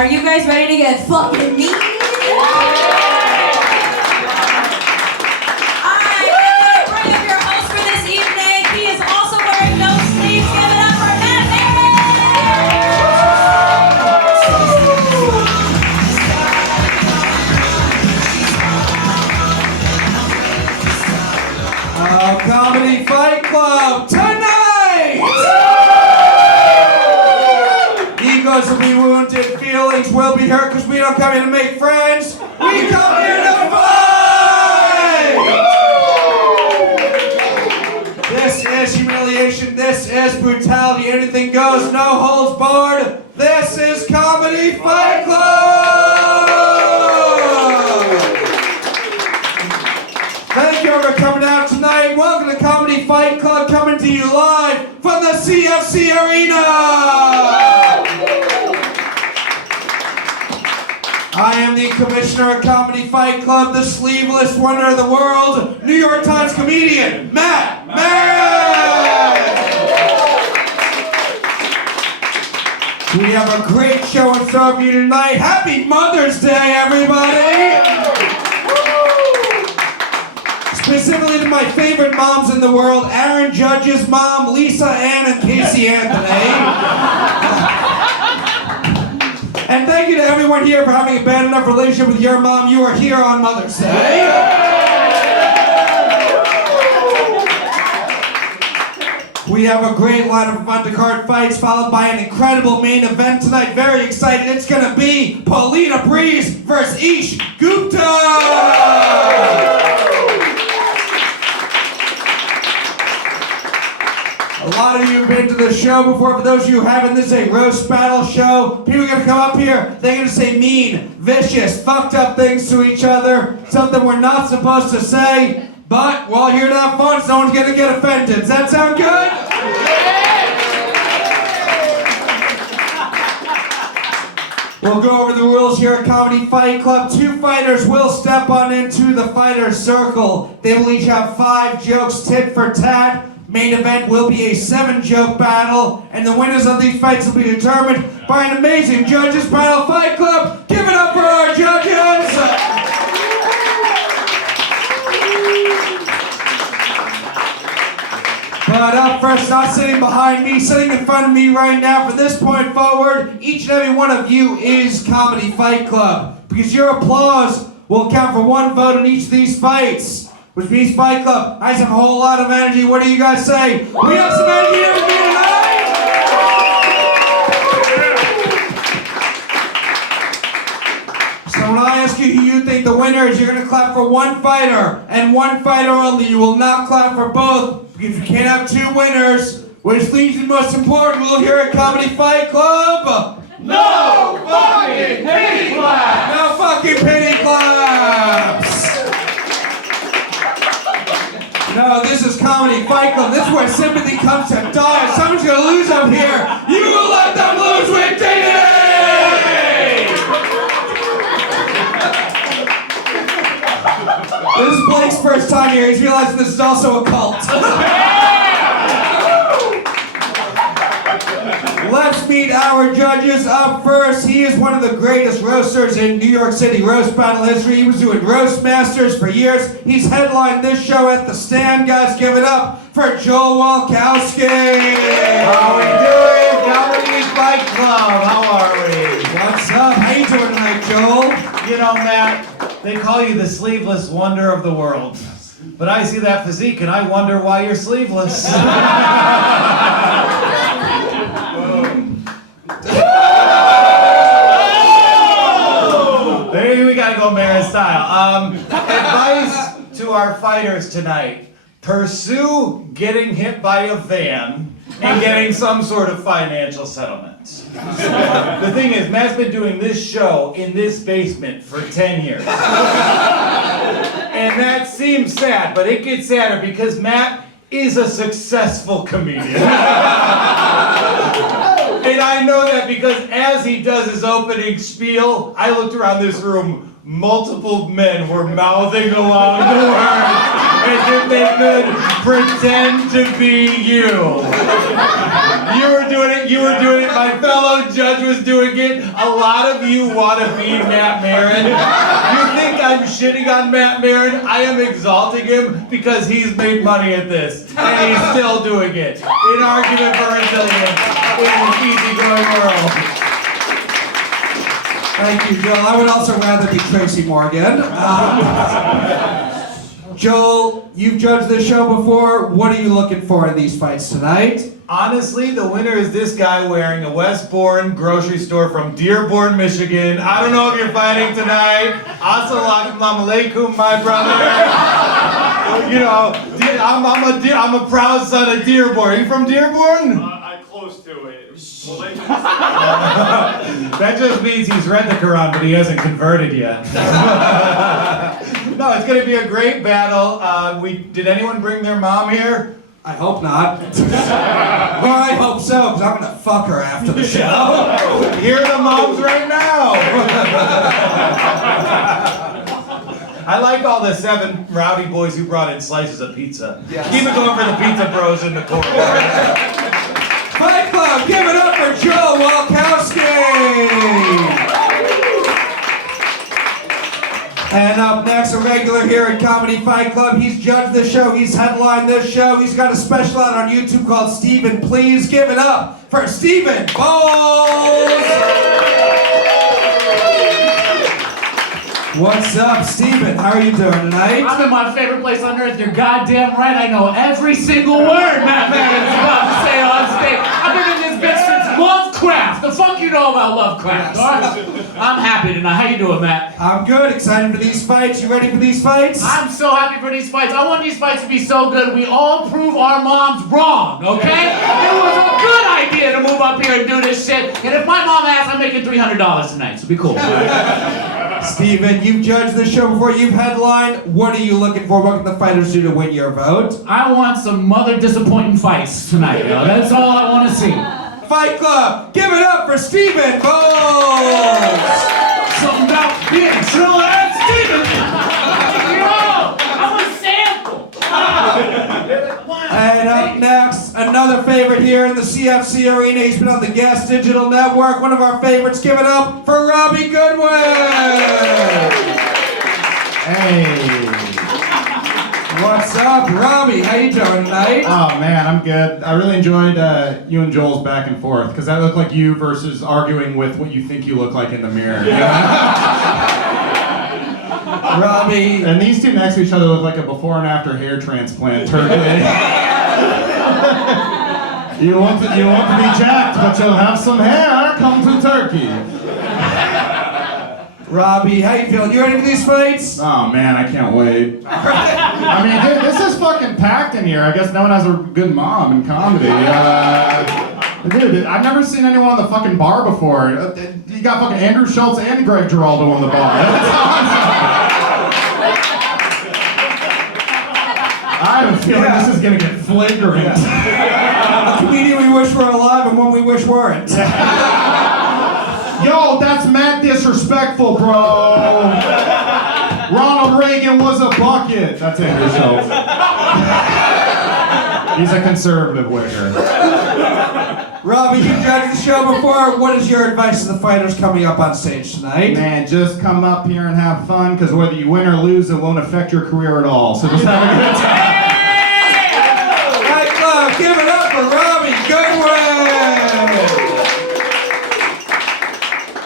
Are you guys ready to get fucking mean? Comedy Fight Club tonight! Egos will be wounded, feelings will be hurt because we don't come here to make friends. We come here to fight! This is humiliation, this is brutality, anything goes, no holds barred. This is Comedy Fight Club! Thank you for coming out tonight. Welcome to Comedy Fight Club, coming to you live from the CFC Arena. I am the commissioner of Comedy Fight Club, the sleeveless wonder of the world, New York Times comedian, Maran. We have a great show in store for you tonight. Happy Mother's Day, everybody! Specifically to my favorite moms in the world, Aaron Judge's mom, Lisa Ann, and Casey Anthony. And thank you to everyone here for having a bad enough relationship with your mom. You are here on Mother's Day. We have a great lineup of undercard fights, followed by an incredible main event tonight. Very excited. It's going to be Paulina versus Gupta. A lot of you have been to the show before. For those of you who haven't, this is a roast battle show. People are going to come up here. They're going to say mean, vicious, fucked up things to each other. Something we're not supposed to say. But we're all here to have fun, so no one's going to get offended. Does that sound good? We'll go over the rules here at Comedy Fight Club. 2 fighters will step on into the fighter's circle. They will each have 5 jokes tit for tat. Main event will be a 7-joke battle, and the winners of these fights will be determined by an amazing judges panel. Fight Club, give it up for our judges! But up first, not sitting behind me, sitting in front of me right now, from this point forward, each and every one of you is Comedy Fight Club, because your applause will count for 1 vote in each of these fights. Which means Fight Club, I have a whole lot of energy. What do you guys say? We have some energy here with me tonight? So when I ask you who you think the winner is, you're going to clap for 1 fighter, and 1 fighter only. You will not clap for both, because you can't have 2 winners, which leads to the most important rule here at Comedy Fight Club. No fucking pity claps! No fucking pity claps! No, this is Comedy Fight Club. This is where sympathy comes to die. If someone's gonna lose up here, you will let them lose with dignity! This is Blake's first time here. He's realizing this is also a cult. Let's meet our judges. Up first, he is one of the greatest roasters in New York City roast battle history. He was doing Roast Masters for years. He's headlined this show at the Stand. Guys, give it up for Joel Walkowski. How we doing? Comedy Fight Club. How are we? What's up? How you doing tonight, Joel? You know, Matt, they call you the sleeveless wonder of the world. But I see that physique and I wonder why you're sleeveless. Maybe we gotta go Maran style. Advice to our fighters tonight. Pursue getting hit by a van and getting some sort of financial settlement. The thing is, Matt's been doing this show in this basement for 10 years. And that seems sad, but it gets sadder because Matt is a successful comedian. And I know that because as he does his opening spiel, I looked around this room, multiple men were mouthing along the words. as if they could pretend to be you. You were doing it, my fellow judge was doing it. A lot of you want to be Matt Maran. You think I'm shitting on Matt Maran? I am exalting him because he's made money at this. And he's still doing it. An argument for resilience in an easygoing world. Thank you, Joel. I would also rather be Tracy Morgan. Joel, you've judged this show before. What are you looking for in these fights tonight? Honestly, the winner is this guy wearing a Westbourne grocery store from Dearborn, Michigan. I don't know if you're fighting tonight. Assalamu alaikum, my brother. You know, I'm a proud son of Dearborn. Are you from Dearborn? I'm close to it. That just means he's read the Quran, but he hasn't converted yet. No, it's going to be a great battle. Did anyone bring their mom here? I hope not. Well, I hope so, because I'm going to fuck her after the show. Here are the moms right now. I like all the 7 rowdy boys who brought in slices of pizza. Yes. Keep it going for the pizza bros in the corner. Fight Club, give it up for Joe Walkowski! And up next, a regular here at Comedy Fight Club. He's judged this show, he's headlined this show. He's got a special out on YouTube called Stephen. Please give it up for Stephen Bolles! What's up, Stephen? How are you doing tonight? I'm in my favorite place on earth. You're goddamn right. I know every single word Matt Maran's about to say on stage. I've been in this bitch since Lovecraft. The fuck you know about Lovecraft? All right? I'm happy tonight. How you doing, Matt? I'm good. Excited for these fights. You ready for these fights? I'm so happy for these fights. I want these fights to be so good we all prove our moms wrong, okay? It was a good idea to move up here and do this shit. And if my mom asks, I'm making $300 tonight, so be cool. Stephen, you've judged this show before, you've headlined. What are you looking for? What can the fighters do to win your vote? I want some mother disappointing fights tonight, yo. That's all I want to see. Fight Club, give it up for Stephen Bolles! Something about being true as Stephen. Yo, I'm a sample. And up next, another favorite here in the CFC arena. He's been on the Gas Digital Network. One of our favorites. Give it up for Robbie Goodwin! Hey. What's up, Robbie? How you doing tonight? Oh man, I'm good. I really enjoyed you and Joel's back and forth because that looked like you versus arguing with what you think you look like in the mirror. You know? Robbie. And these two next to each other look like a before and after hair transplant. Turkey. You want to be jacked, but you'll have some hair. Come to Turkey. Robbie, how you feeling? You ready for these fights? Oh man, I can't wait. I mean, dude, this is fucking packed in here. I guess no one has a good mom in comedy. Dude, I've never seen anyone on the fucking bar before. You got fucking Andrew Schultz and Greg Giraldo on the bar. That's awesome. I have a feeling this is gonna get flagrant. A comedian we wish were alive and one we wish weren't. Yo, that's mad disrespectful, bro. Ronald Reagan was a bucket. That's Andrew Schultz. He's a conservative wicker. Robbie, you judged the show before. What is your advice to the fighters coming up on stage tonight? Man, just come up here and have fun, because whether you win or lose, it won't affect your career at all. So just have a good time. Fight Club, give it up for Robbie Goodwin!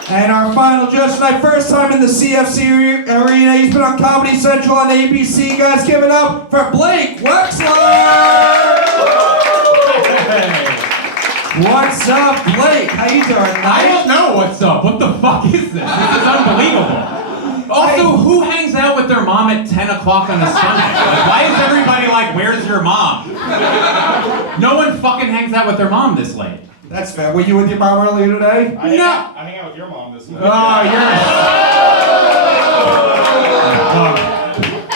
And our final judge tonight, first time in the CFC arena. He's been on Comedy Central on ABC. Guys, give it up for Blake Wexler! What's up, Blake? How you doing tonight? I don't know what's up. What the fuck is this? This is unbelievable. Also, who hangs out with their mom at 10 o'clock on a Sunday? Like, why is everybody like, where's your mom? No one fucking hangs out with their mom this late. That's fair. Were you with your mom earlier today? I hang out with your mom this week. Oh,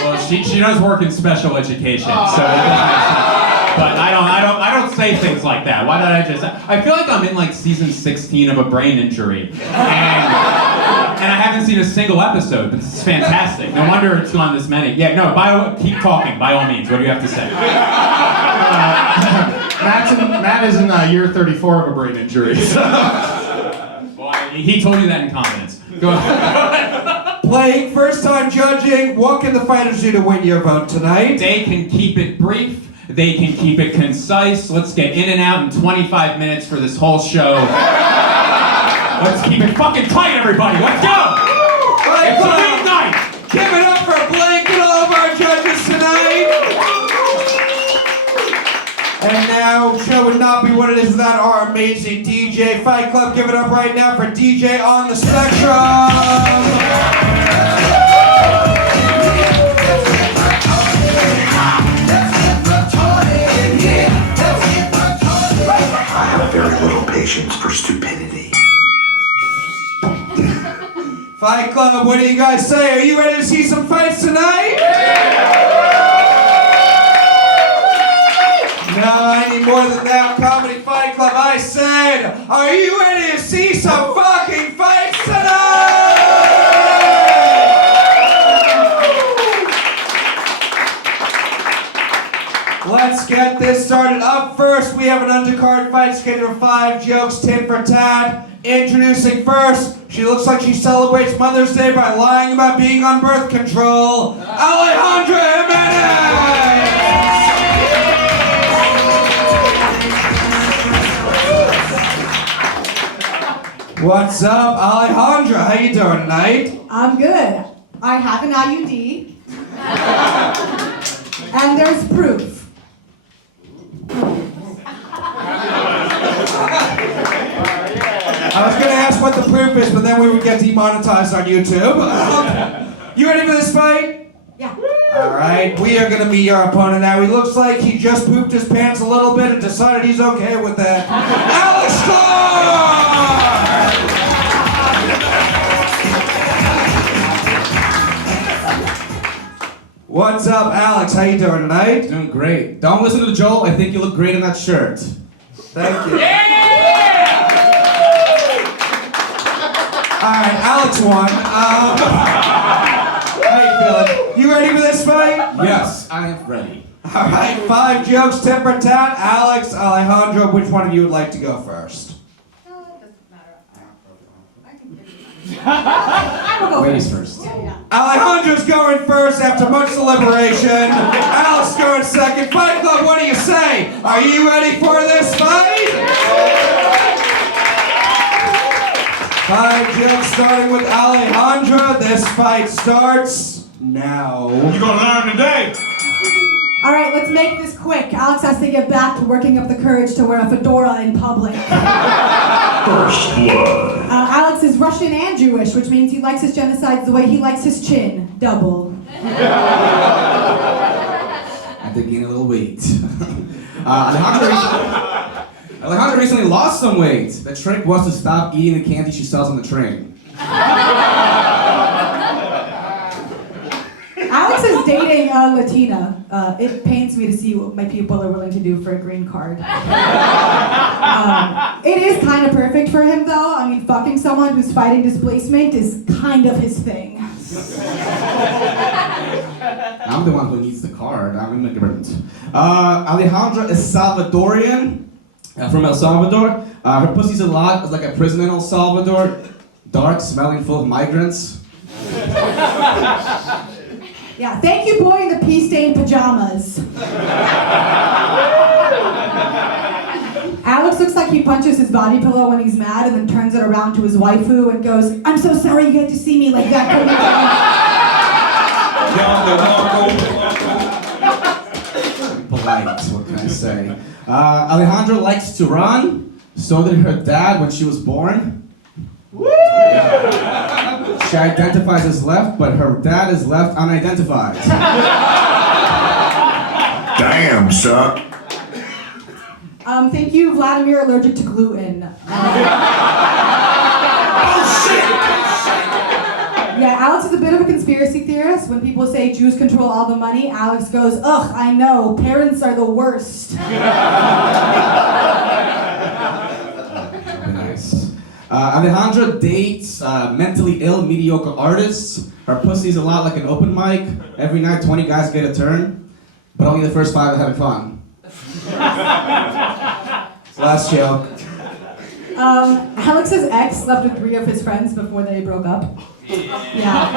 well, she does work in special education, so. But I don't say things like that. Why did I just? I feel like I'm in like season 16 of a brain injury, and And I haven't seen a single episode, but this is fantastic. No wonder it's gone this many. Yeah, no, keep talking, by all means. What do you have to say? Matt is in year 34 of a brain injury. Well, he told you that in confidence. Go ahead. Playing, first time judging, what can the fighters do to win your vote tonight? They can keep it brief. They can keep it concise. Let's get in and out in 25 minutes for this whole show. Let's keep it fucking tight, everybody. Let's go! It's a big night! Give it up for Blake and all of our judges tonight! And now, show would not be what it is without our amazing DJ. Fight Club, give it up right now for DJ on the Spectrum! I have very little patience for stupidity. Fight Club, what do you guys say? Are you ready to see some fights tonight? No, I need more than that. Comedy Fight Club, I said, are you ready to see some fucking fights tonight? Let's get this started. Up first, we have an undercard fight scheduled for 5 jokes, tit for tat. Introducing first, she looks like she celebrates Mother's Day by lying about being on birth control, Alejandra Jimenez! What's up, Alejandra? How you doing tonight? I'm good. I have an IUD. And there's proof. I was going to ask what the proof is, but then we would get demonetized on YouTube. You ready for this fight? Yeah. Alright, we are going to meet your opponent now. He looks like he just pooped his pants a little bit and decided he's okay with that. Alex Shklar! What's up, Alex? How you doing tonight? Doing great. Don't listen to Joel. I think you look great in that shirt. Thank you. Alright, Alex won. How you feeling? You ready for this fight? Yes, I am ready. Alright, 5 jokes, tit for tat. Alex, Alejandro, which one of you would like to go first? I will go Ladies first. first. Yeah. Alejandra's going first after much deliberation. Alex going second. Fight Club, what do you say? Are you ready for this fight? 5 jokes starting with Alejandra. This fight starts now. You gonna learn today? All right, let's make this quick. Alex has to get back to working up the courage to wear a fedora in public. First blood. Alex is Russian and Jewish, which means he likes his genocides the way he likes his chin. Double. I had to gain a little weight. Alejandra recently lost some weight. The trick was to stop eating the candy she sells on the train. Alex is dating a Latina. It pains me to see what my people are willing to do for a green card. It is kind of perfect for him, though. I mean, fucking someone who's fighting displacement is kind of his thing. I'm the one who needs the card. I'm an immigrant. Alejandra is Salvadorian, from El Salvador. Her pussy's a lot like a prison in El Salvador. Dark, smelling, full of migrants. Yeah, thank you, boy, in the pea-stained pajamas. Alex looks like he punches his body pillow when he's mad and then turns it around to his waifu and goes, "I'm so sorry you get to see me like that." Polite, what can I say? Alejandra likes to run. So did her dad when she was born. She identifies as left, but her dad is left unidentified. Damn, son. Thank you, Vladimir, allergic to gluten. Yeah, Alex is a bit of a conspiracy theorist. When people say Jews control all the money, Alex goes, "Ugh, I know, parents are the worst." Nice. Alejandra dates mentally ill, mediocre artists. Her pussy's a lot like an open mic. Every night, 20 guys get a turn, but only the first 5 are having fun. Last joke. Alex's ex slept with 3 of his friends before they broke up. Yeah.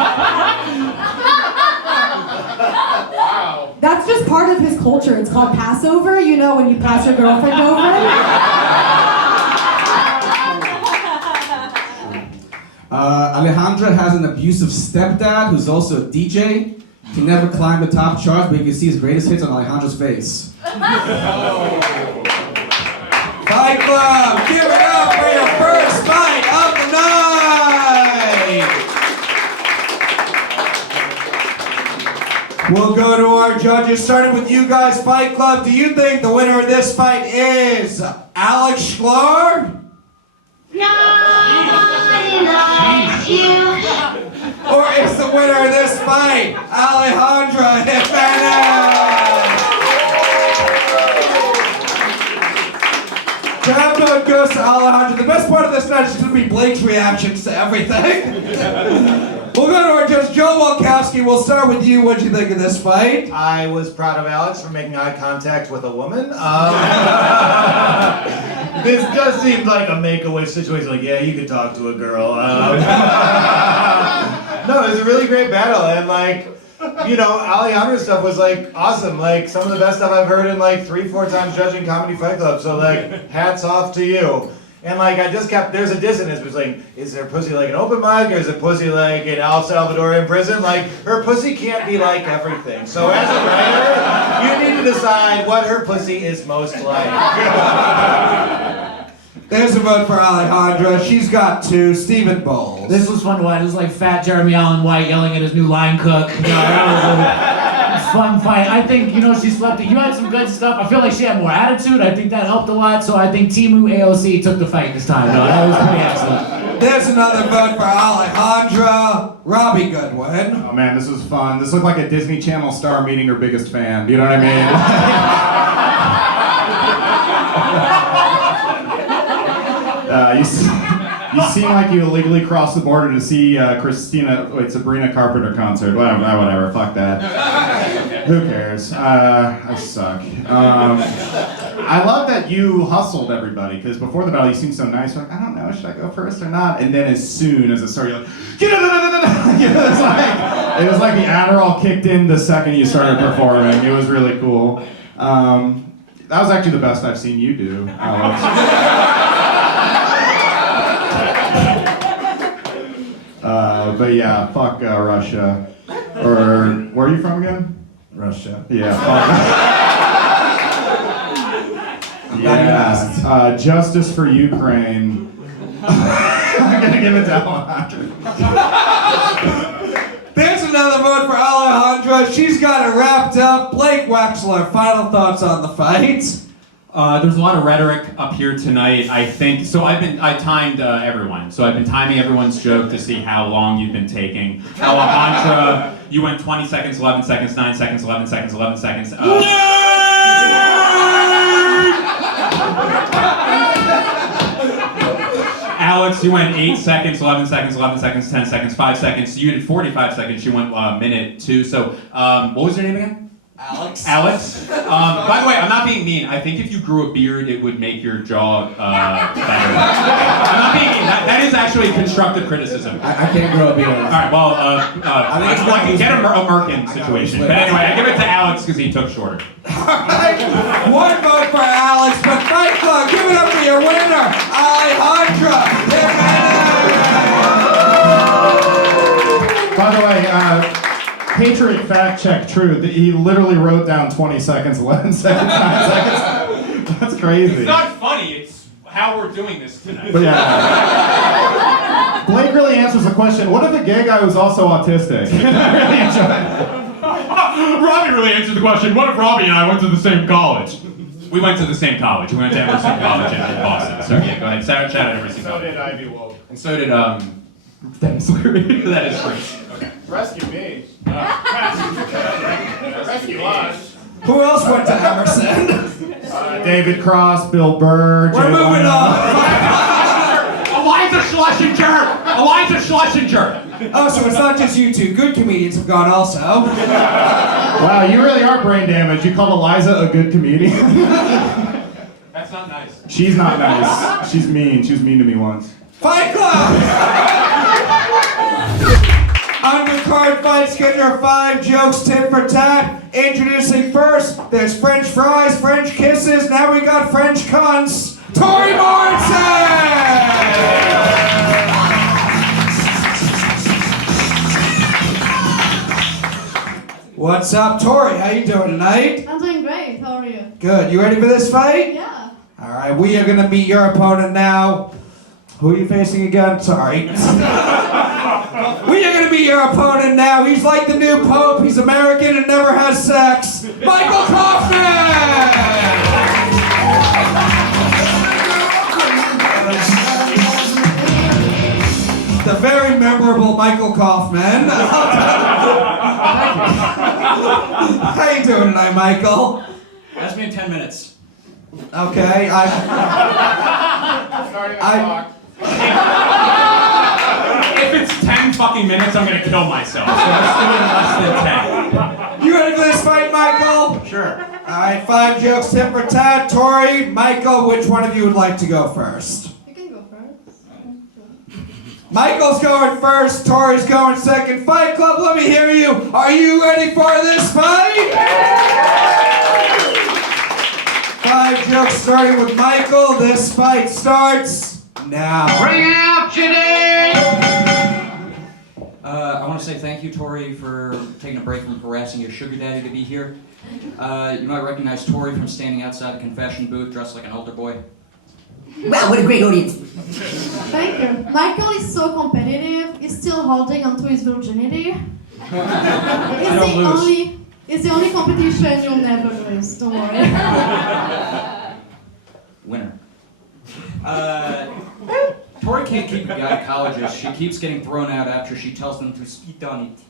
Wow. That's just part of his culture. It's called Passover, you know, when you pass your girlfriend over. Alejandra has an abusive stepdad who's also a DJ. He never climbed the top charts, but you can see his greatest hits on Alejandra's face. Fight Club, give it up for your first fight of the night! We'll go to our judges, starting with you guys, Fight Club. Do you think the winner of this fight is Alex Shklar? Or is the winner of this fight Alejandra Jimenez? Crowd vote goes to Alejandra. The best part of this night is going to be Blake's reactions to everything. We'll go to our judge, Joe Walkowski. We'll start with you. What'd you think of this fight? I was proud of Alex for making eye contact with a woman. This just seemed like a make-a-wish situation. Like, yeah, you could talk to a girl. No, it was a really great battle, and like, you know, Alejandra's stuff was like awesome. Like some of the best stuff I've heard in like 3-4 times judging Comedy Fight Club. So like, hats off to you. And like, I just kept, there's a dissonance between, is her pussy like an open mic, or is it pussy like an El Salvadorian prison? Like, her pussy can't be like everything. So as a writer, you need to decide what her pussy is most like. There's a vote for Alejandra. She's got 2. Stephen Bolles. This was fun to watch. It was like fat Jeremy Allen White yelling at his new line cook. You know, that was a fun fight. I think, you know, she slept it. You had some good stuff. I feel like she had more attitude. I think that helped a lot. So I think Timu AOC took the fight this time. No, that was pretty excellent. There's another vote for Alejandra. Robbie Goodwin. Oh man, this was fun. This looked like a Disney Channel star meeting her biggest fan. You know what I mean? You seem like you illegally crossed the border to see Sabrina Carpenter concert. Whatever, fuck that. Who cares? I suck. I love that you hustled everybody, because before the battle you seemed so nice. You're like, I don't know, should I go first or not? And then as soon as it started, you're like, you know, it was like the Adderall kicked in the second you started performing. It was really cool. That was actually the best I've seen you do, Alex. But yeah, fuck Russia. Or where are you from again? Russia. Yeah. Yeah. Justice for Ukraine. I'm gonna give it to Alejandra. There's another vote for Alejandra. She's got it wrapped up. Blake Wexler, final thoughts on the fight. There's a lot of rhetoric up here tonight, I think. So I timed everyone. So I've been timing everyone's joke to see how long you've been taking. Alejandra, you went 20 seconds, 11 seconds, 9 seconds, 11 seconds, 11 seconds. Alex, you went 8 seconds, 11 seconds, 11 seconds, 10 seconds, 5 seconds. You did 45 seconds. You went a minute, 2. So what was your name again? Alex. Alex. By the way, I'm not being mean. I think if you grew a beard, it would make your jaw better. I'm not being mean. That is actually constructive criticism. I can't grow a beard. All right. Well, I can get a Merkin situation. But anyway, I give it to Alex because he took shorter. Alright, 1 vote for Alex, but Fight Club, give it up for your winner, Alejandra Jimenez. By the way, Patriot fact check true. He literally wrote down 20 seconds, 11 seconds, 9 seconds. That's crazy. It's not funny. It's how we're doing this tonight. But yeah. Blake really answers the question, what if a gay guy was also autistic? I really enjoyed it. Robbie really answered the question, what if Robbie and I went to the same college? We went to the same college. We went to Emerson College in Boston. So yeah, go ahead. Shout out Emerson College. So did Ivy Woke. And so did, Dennis Leary. That is true. Okay. Rescue me. Rescue us. Who else went to Emerson? David Cross, Bill Burr, We're moving on. Why is Eliza Schlesinger! Oh, so it's not just you two. Good comedians have gone also. Wow, you really are brain damaged. You called Eliza a good comedian? That's not nice. She's not nice. She's mean. She was mean to me once. Fight Club! Undercard fights get your 5 jokes tit for tat. Introducing first, there's French fries, French kisses, now we got French cunts. Tori Morancay! What's up, Tori? How you doing tonight? I'm doing great. How are you? Good. You ready for this fight? Yeah. All right, we are gonna meet your opponent now. Who are you facing again? Sorry. We are gonna meet your opponent now. He's like the new Pope. He's American and never has sex. Michael Kaufman! The very memorable Michael Kaufman. How you doing tonight, Michael? Ask me in 10 minutes. Okay, Starting the clock. If it's 10 fucking minutes, I'm gonna kill myself. So let's do it in less than 10. You ready for this fight, Michael? Sure. All right, 5 jokes, tit for tat. Tori, Michael, which one of you would like to go first? You can go first. Michael's going first, Tori's going second. Fight Club, let me hear you. Are you ready for this fight? 5 jokes starting with Michael. This fight starts now. Bring it out, Jimenez! I want to say thank you, Tori, for taking a break from harassing your sugar daddy to be here. You might recognize Tori from standing outside a confession booth dressed like an altar boy. Wow, what a great audience. Thank you. Michael is so competitive. He's still holding onto his virginity. It's the only competition you'll never lose. Don't worry. Winner. Tori can't keep a gynecologist. She keeps getting thrown out after she tells them to spit on it.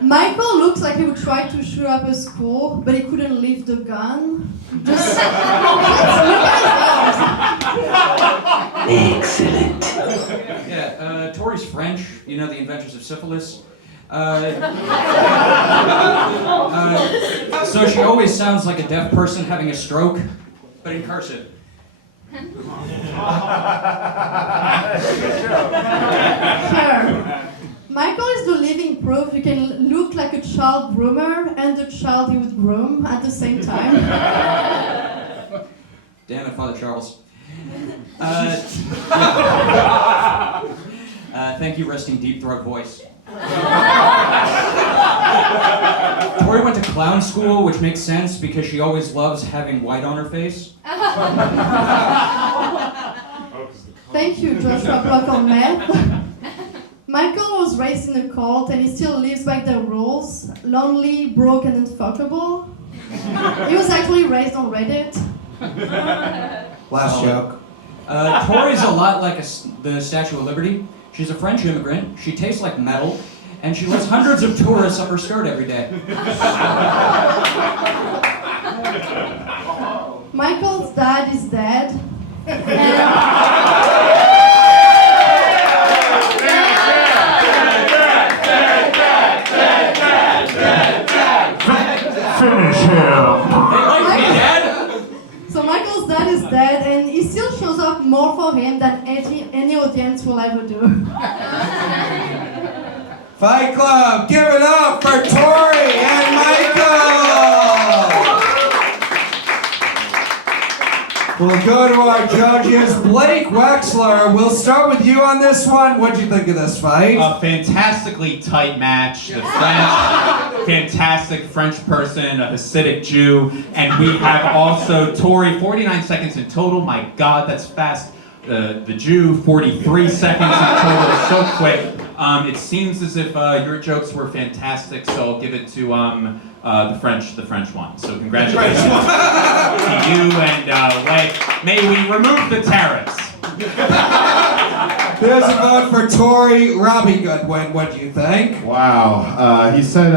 Michael looks like he would try to shoot up a school, but he couldn't lift the gun. Just look at his arms. Excellent. Yeah, Tori's French, you know, the inventors of syphilis. So she always sounds like a deaf person having a stroke, but in cursive. Sure. Michael is the living proof you can look like a child groomer and the child you would groom at the same time. Damn it, Father Charles. Thank you, resting deep throat voice. Tori went to clown school, which makes sense because she always loves having white on her face. Thank you, Joshua Block on meth. Michael was raised in a cult and he still lives by the rules. Lonely, broke, and unfuckable. He was actually raised on Reddit. Last joke. Tori's a lot like the Statue of Liberty. She's a French immigrant, she tastes like metal, and she lets hundreds of tourists up her skirt every day. Michael's dad is dead. Finish him. So Michael's dad is dead, and he still shows up more for him than any audience will ever do. Fight Club, give it up for Tori and Michael! We'll go to our judges. Blake Wexler, we'll start with you on this one. What'd you think of this fight? A fantastically tight match. The French, fantastic French person, a Hasidic Jew, and we have also Tori, 49 seconds in total. My God, that's fast. The Jew, 43 seconds in total, so quick. It seems as if your jokes were fantastic, so I'll give it to the French one. So congratulations to you, and may we remove the tariffs. There's a vote for Tori. Robbie Goodwin, what do you think? Wow. He said,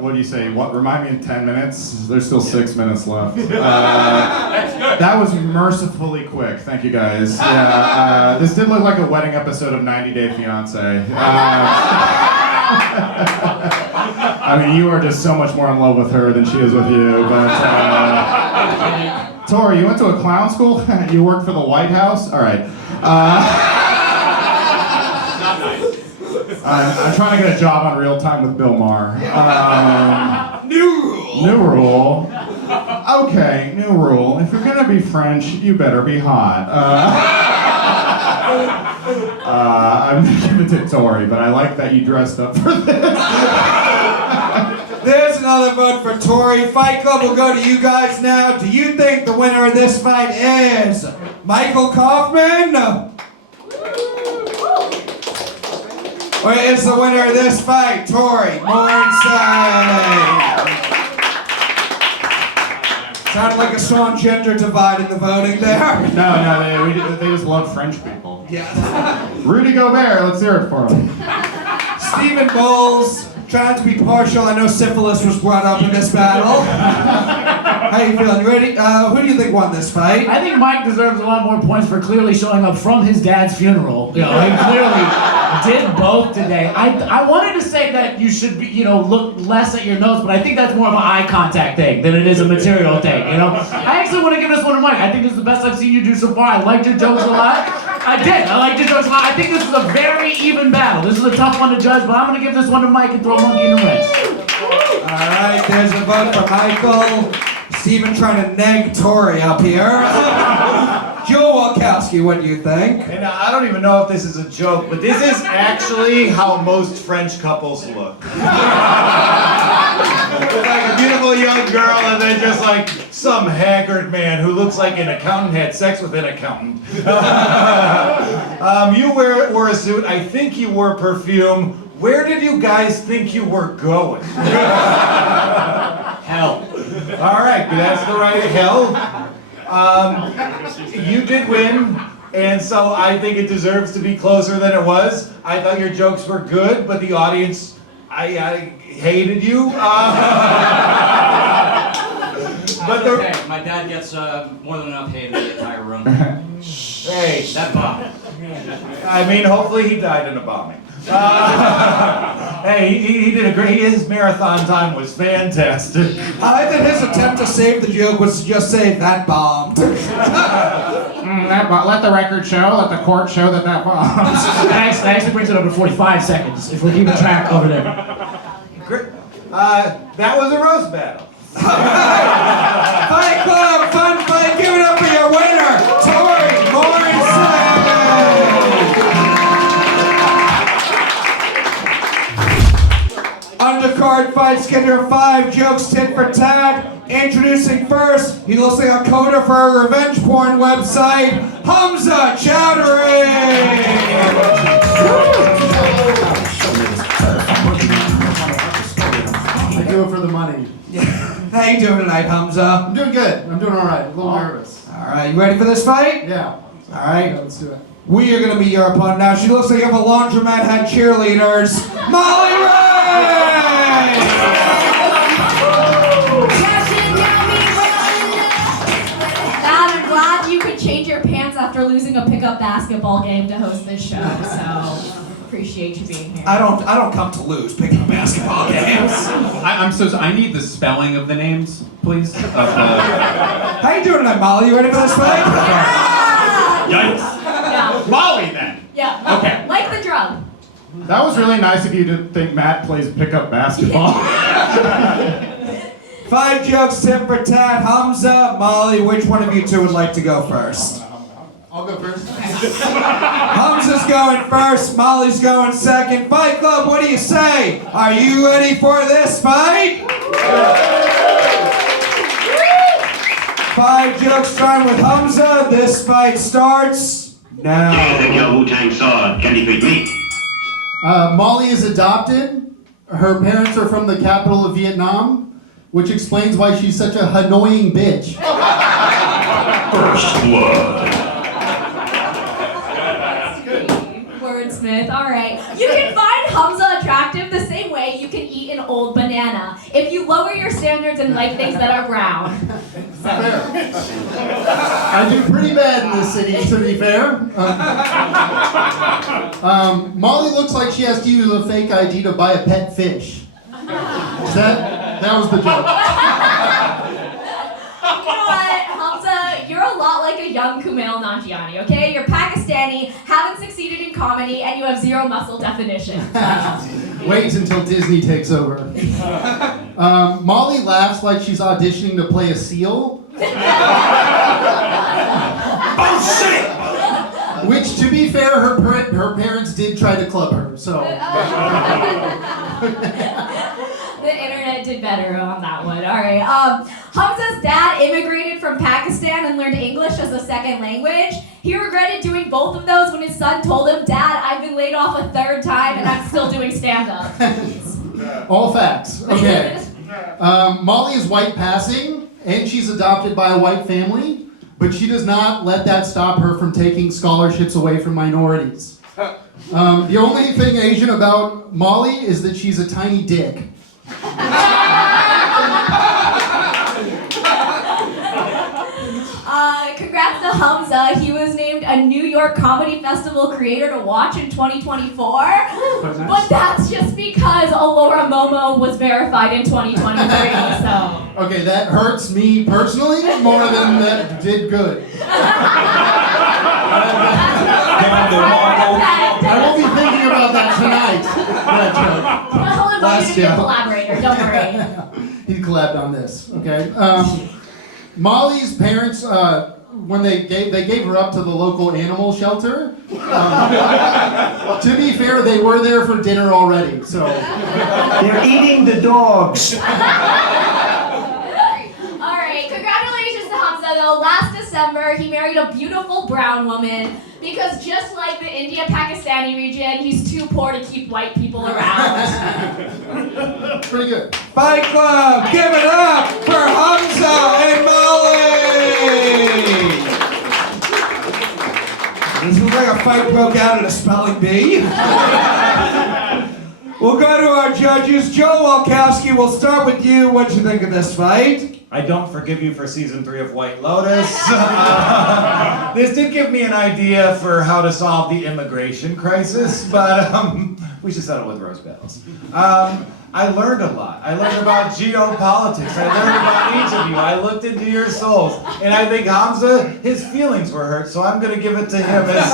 what do you say? What? Remind me in 10 minutes? There's still 6 minutes left. That was mercifully quick. Thank you guys. Yeah, this did look like a wedding episode of 90 Day Fiancé. I mean, you are just so much more in love with her than she is with you, but... Tori, you went to a clown school? You worked for the White House? All right. I'm trying to get a job on Real Time with Bill Maher. New rule. New rule. Okay, new rule. If you're gonna be French, you better be hot. I'm gonna give it to Tori, but I like that you dressed up for this. There's another vote for Tori. Fight Club will go to you guys now. Do you think the winner of this fight is Michael Kaufman? Or is the winner of this fight Tori Morancay? Sounded like a strong gender divide in the voting there. No, they just love French people. Yeah. Rudy Gobert, let's hear it for him. Stephen Bolles, trying to be partial. I know syphilis was brought up in this battle. How you feeling? You ready? Who do you think won this fight? I think Mike deserves a lot more points for clearly showing up from his dad's funeral. You know, he clearly did both today. I wanted to say that you should be, look less at your notes, but I think that's more of an eye contact thing than it is a material thing, I actually want to give this one to Mike. I think this is the best I've seen you do so far. I liked your jokes a lot. I did. I liked your jokes a lot. I think this is a very even battle. This is a tough one to judge, but I'm going to give this one to Mike and throw a monkey in the ring. All right, there's a vote for Michael. Steven trying to neg Tori up here. Joe Walkowski, what do you think? And I don't even know if this is a joke, but this is actually how most French couples look. It's like a beautiful young girl and then just like some haggard man who looks like an accountant had sex with an accountant. You wore a suit. I think you wore perfume. Where did you guys think you were going? Hell. All right, that's the right hell. You did win, and so I think it deserves to be closer than it was. I thought your jokes were good, but the audience, I hated you. But okay, my dad gets more than enough hate in the entire room. Hey, that bomb. I mean, hopefully he died in a bombing. Hey, he did a great. His marathon time was fantastic. I like that his attempt to save the joke was to just say that bombed. Let the record show, let the court show that bombs. That actually brings it up to 45 seconds if we're keeping track over there. Great. That was a roast battle. Fight Club, fun fight. Give it up for your winner, Tori Morancay. Undercard fights get your 5 jokes tit for tat. Introducing first, he looks like a coder for a revenge porn website, Humzah Choudry. I do it for the money. How you doing tonight, Humzah? I'm doing good. I'm doing all right. A little nervous. All right, you ready for this fight? Yeah. All right. Yeah, let's do it. We are going to be your opponent now. She looks like you have a laundromat had cheerleaders. Molly Ray! Dad, I'm glad you could change your pants after losing a pickup basketball game to host this show, so appreciate you being here. I don't come to lose picking up basketball games. I'm so sorry. I need the spelling of the names, please. How you doing tonight, Molly? You ready for this fight? Yikes. Yeah. Molly, then. Yeah. Okay. Like the drug. That was really nice of you to think Matt plays pickup basketball. 5 jokes, tit for tat. Humzah, Molly, which one of you two would like to go first? I'll go first. Humzah's going first, Molly's going second. Fight Club, what do you say? Are you ready for this fight? 5 jokes starting with Humzah. This fight starts now. Do you think your Wu-Tang sword can defeat me? Molly is adopted. Her parents are from the capital of Vietnam, which explains why she's such a annoying bitch. First blood. wordsmith. All right. You can find Humzah attractive the same way you can eat an old banana. If you lower your standards and like things that are brown. Fair. I do pretty bad in this city, to be fair. Molly looks like she has to use a fake ID to buy a pet fish. That was the joke. You know what, Humzah? You're a lot like a young Kumail Nanjiani, okay? You're Pakistani, haven't succeeded in comedy, and you have zero muscle definition. Wait until Disney takes over. Molly laughs like she's auditioning to play a seal. Which, to be fair, her parents did try to club her, so. The internet did better on that one. All right. Humzah's dad immigrated from Pakistan and learned English as a second language. He regretted doing both of those when his son told him, "Dad, I've been laid off a third time and I'm still doing stand-up." All facts. Okay. Molly is white passing, and she's adopted by a white family, but she does not let that stop her from taking scholarships away from minorities. The only thing Asian about Molly is that she's a tiny dick. Congrats to Humzah. He was named a New York Comedy Festival Creator to Watch in 2024. But that's just because Alora Momo was verified in 2023, so. Okay, that hurts me personally more than that did good. I won't be thinking about that tonight. That joke. I'll invite you to be a collaborator, don't worry. He collabed on this, okay? Molly's parents, when they gave her up to the local animal shelter. To be fair, they were there for dinner already, so. They're eating the dogs. Alright, congratulations to Humzah though. Last December, he married a beautiful brown woman because just like the India-Pakistani region, he's too poor to keep white people around. Pretty good. Fight Club, give it up for Humzah and Molly! This looks like a fight broke out at a spelling bee. We'll go to our judges. Joe Walkowski, we'll start with you. What'd you think of this fight? I don't forgive you for season 3 of White Lotus. This did give me an idea for how to solve the immigration crisis, but we should settle with rose petals. I learned a lot. I learned about geopolitics. I learned about each of you. I looked into your souls. And I think Humzah, his feelings were hurt, so I'm going to give it to him as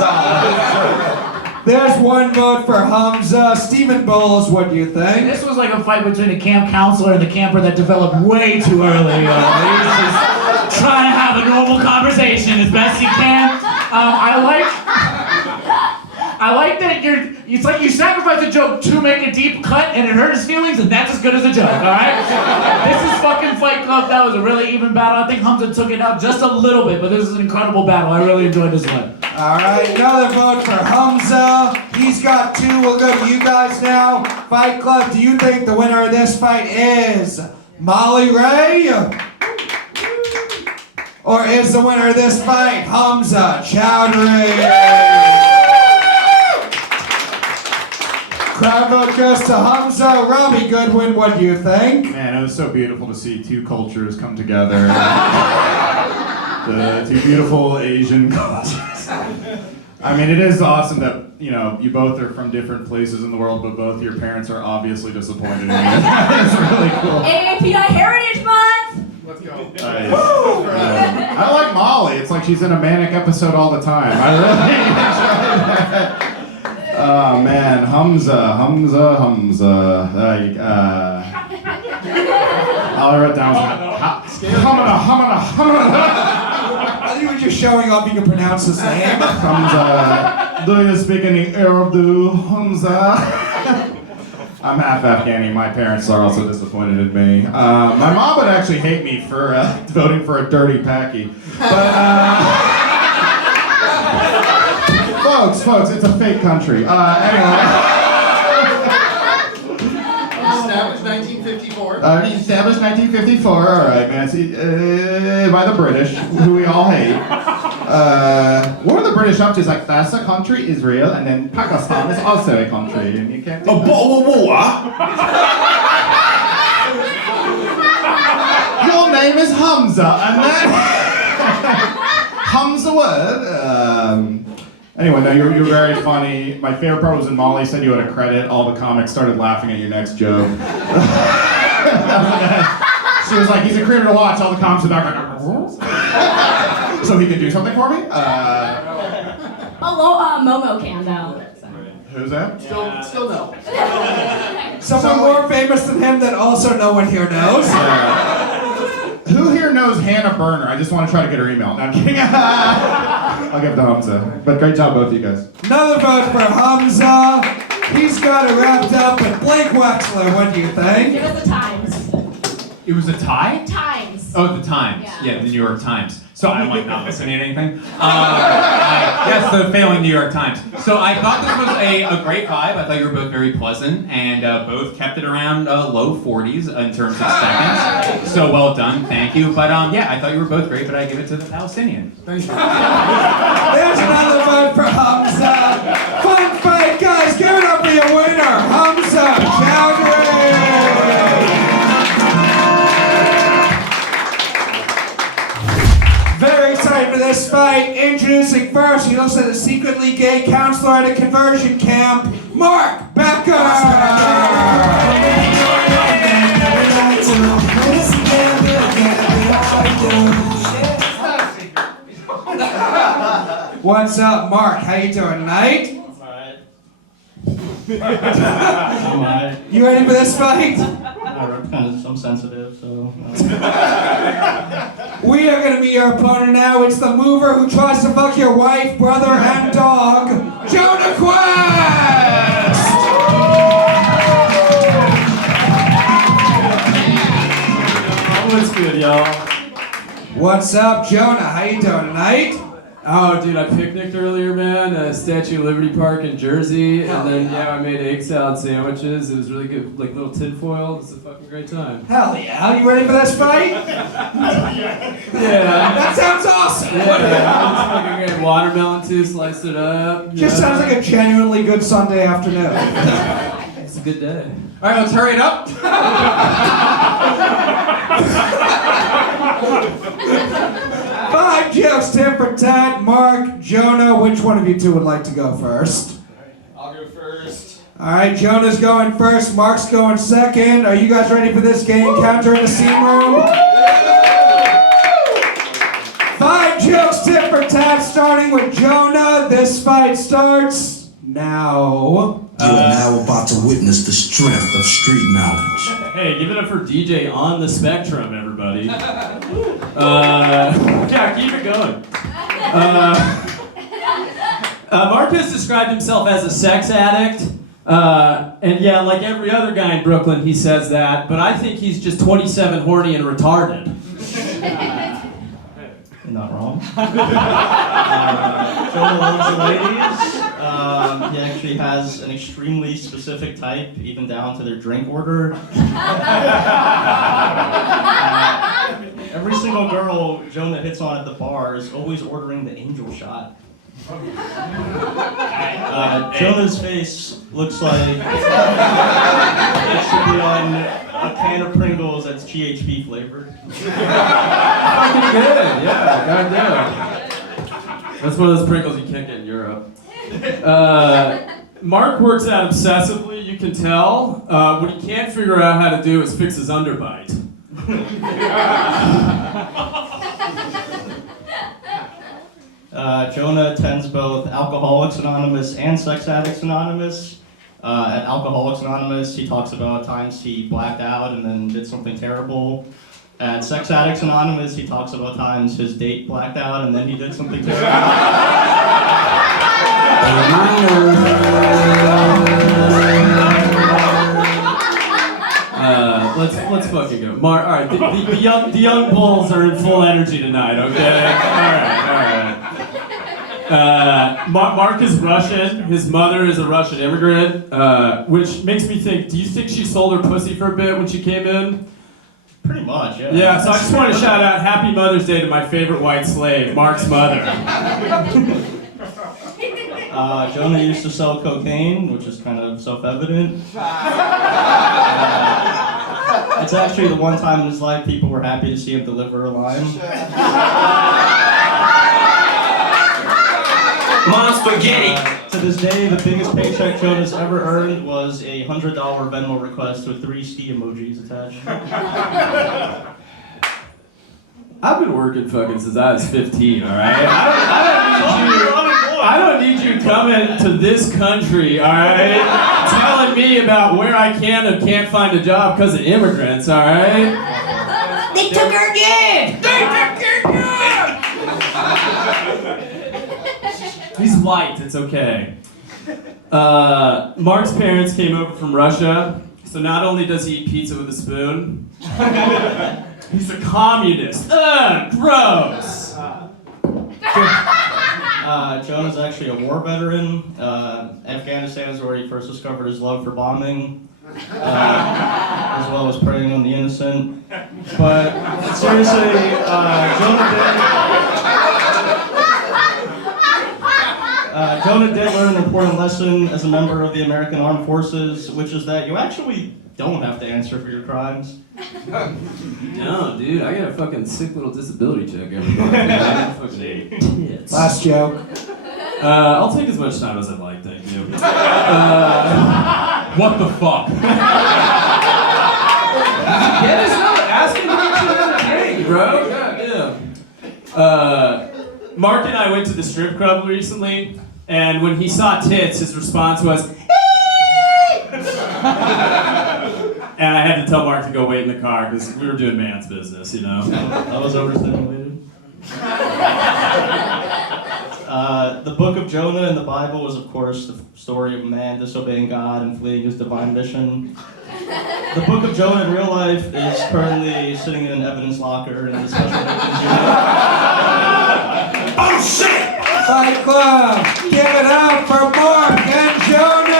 There's one vote for Humzah. Stephen Bolles, what do you think? This was like a fight between the camp counselor and the camper that developed way too early. He was just trying to have a normal conversation as best he can. I like that it's like you sacrifice a joke to make a deep cut and it hurt his feelings and that's as good as a joke, alright? This is fucking Fight Club. That was a really even battle. I think Humzah took it out just a little bit, but this is an incredible battle. I really enjoyed this one. Alright, another vote for Humzah. He's got 2. We'll go to you guys now. Fight Club, do you think the winner of this fight is Molly Ray? Or is the winner of this fight Humzah Choudry? Crowd vote goes to Humzah. Robbie Goodwin, what do you think? Man, it was so beautiful to see 2 cultures come together. The 2 beautiful Asian cultures. I mean, it is awesome that, you both are from different places in the world, but both your parents are obviously disappointed in you. It's really cool. AAPI Heritage Month! Let's go. I like Molly. It's like she's in a manic episode all the time. I really enjoy that. Oh man, Humzah. All I wrote down was I think we're just showing off you can pronounce his name. Humzah. Do you speak any Urdu, Humzah? I'm half Afghani. My parents are also disappointed in me. My mom would actually hate me for voting for a dirty Paki. But folks, it's a fake country. Anyway. Established 1954. Established 1954. All right, man. See, by the British, who we all hate. What are the British British up to is like, that's a country, Israel, and then Pakistan is also a country, and you can't do A bottle of water? Your name is Humzah, and then Hum's a word. Anyway, no, you're very funny. My favorite part was when Molly said you had a credit. All the comics started laughing at your next joke. She was like, he's a creator to watch. All the comics in the back like, so he can do something for me? Momo can though. Who's that? Still no. Someone more famous than him that also no one here knows. Who here knows Hannah Berner? I just want to try to get her email. No, I'm kidding. I'll give it to Humzah. But great job, both of you guys. Another vote for Humzah. He's got it wrapped up. And Blake Wexler, what do you think? Give us the Times. It was a tie? Times. Oh, the Times. Yeah, the New York Times. So I'm like not listening to anything. Yes, the failing New York Times. So I thought this was a great vibe. I thought you were both very pleasant and both kept it around low 40s in terms of seconds. So well done, thank you. But yeah, I thought you were both great, but I give it to the Palestinian. There's another vote for Humzah. Fun fight, guys. Give it up for your winner, Humzah Choudry. Very excited for this fight. Introducing first, he looks like a secretly gay counselor at a conversion camp, Mark Bekker. What's up, Mark? How you doing tonight? Alright. You ready for this fight? I'm sensitive, so. We are going to meet your opponent now. It's the mover who tries to fuck your wife, brother, and dog, Jonah Quest! What's good, y'all? What's up, Jonah? How you doing tonight? Oh, dude, I picnicked earlier, man, at Statue of Liberty Park in Jersey, and then, I made egg salad sandwiches. It was really good, like little tinfoil. It was a fucking great time. Hell yeah. Are you ready for this fight? Yeah. That sounds awesome. Yeah, it's like a great watermelon, too, sliced it up. Just sounds like a genuinely good Sunday afternoon. It's a good day. All right, let's hurry it up. 5 jokes, tit for tat. Mark, Jonah, which one of you two would like to go first? I'll go first. All right, Jonah's going first. Mark's going second. Are you guys ready for this gay encounter in the steam room? 5 jokes, tit for tat, starting with Jonah. This fight starts now. You are now about to witness the strength of street knowledge. Hey, give it up for DJ on the Spectrum, everybody. Yeah, keep it going. Marcus described himself as a sex addict. And yeah, like every other guy in Brooklyn, he says that. But I think he's just 27 horny and retarded. You're not wrong. Jonah loves the ladies. He actually has an extremely specific type, even down to their drink order. Every single girl Jonah hits on at the bar is always ordering the angel shot. Jonah's face looks like it should be on a can of Pringles that's GHB flavored. Fucking good, yeah, goddamn. That's one of those Pringles you can't get in Europe. Mark works out obsessively, you can tell. What he can't figure out how to do is fix his underbite. Jonah attends both Alcoholics Anonymous and Sex Addicts Anonymous. At Alcoholics Anonymous, he talks about times he blacked out and then did something terrible. At Sex Addicts Anonymous, he talks about times his date blacked out and then he did something terrible. Let's fucking go. All right, the young bulls are in full energy tonight. Okay, all right. Mark is Russian. His mother is a Russian immigrant, which makes me think. Do you think she sold her pussy for a bit when she came in? Pretty much, yeah. Yeah. So I just want to shout out Happy Mother's Day to my favorite white slave, Mark's mother. Jonah used to sell cocaine, which is kind of self-evident. It's actually the one time in his life people were happy to see him deliver a line. Mom spaghetti! To this day, the biggest paycheck Jonah's ever earned was a $100 Venmo request with 3 ski emojis attached. I've been working fucking since I was 15, alright? I don't need you coming to this country, alright? Telling me about where I can and can't find a job because of immigrants, alright? They took our kid! He's white, it's okay. Mark's parents came over from Russia, so not only does he eat pizza with a spoon, he's a communist. Ugh, gross! Jonah's actually a war veteran. Afghanistan is where he first discovered his love for bombing, as well as preying on the innocent. But seriously, Jonah did learn an important lesson as a member of the American Armed Forces, which is that you actually don't have to answer for your crimes. No, dude, I got a fucking sick little disability check every month. Fucking tits. Last joke. I'll take as much time as I'd like, thank you. What the fuck? Yeah, just not asking for shit, bro. God damn. Mark and I went to the strip club recently, and when he saw tits, his response was, and I had to tell Mark to go wait in the car because we were doing man's business, you know. That was overstimulated. The book of Jonah in the Bible was, of course, the story of a man disobeying God and fleeing his divine mission. The book of Jonah in real life is currently sitting in an evidence locker in the Special Victims Unit. Oh shit! Fight Club, give it up for Mark and Jonah!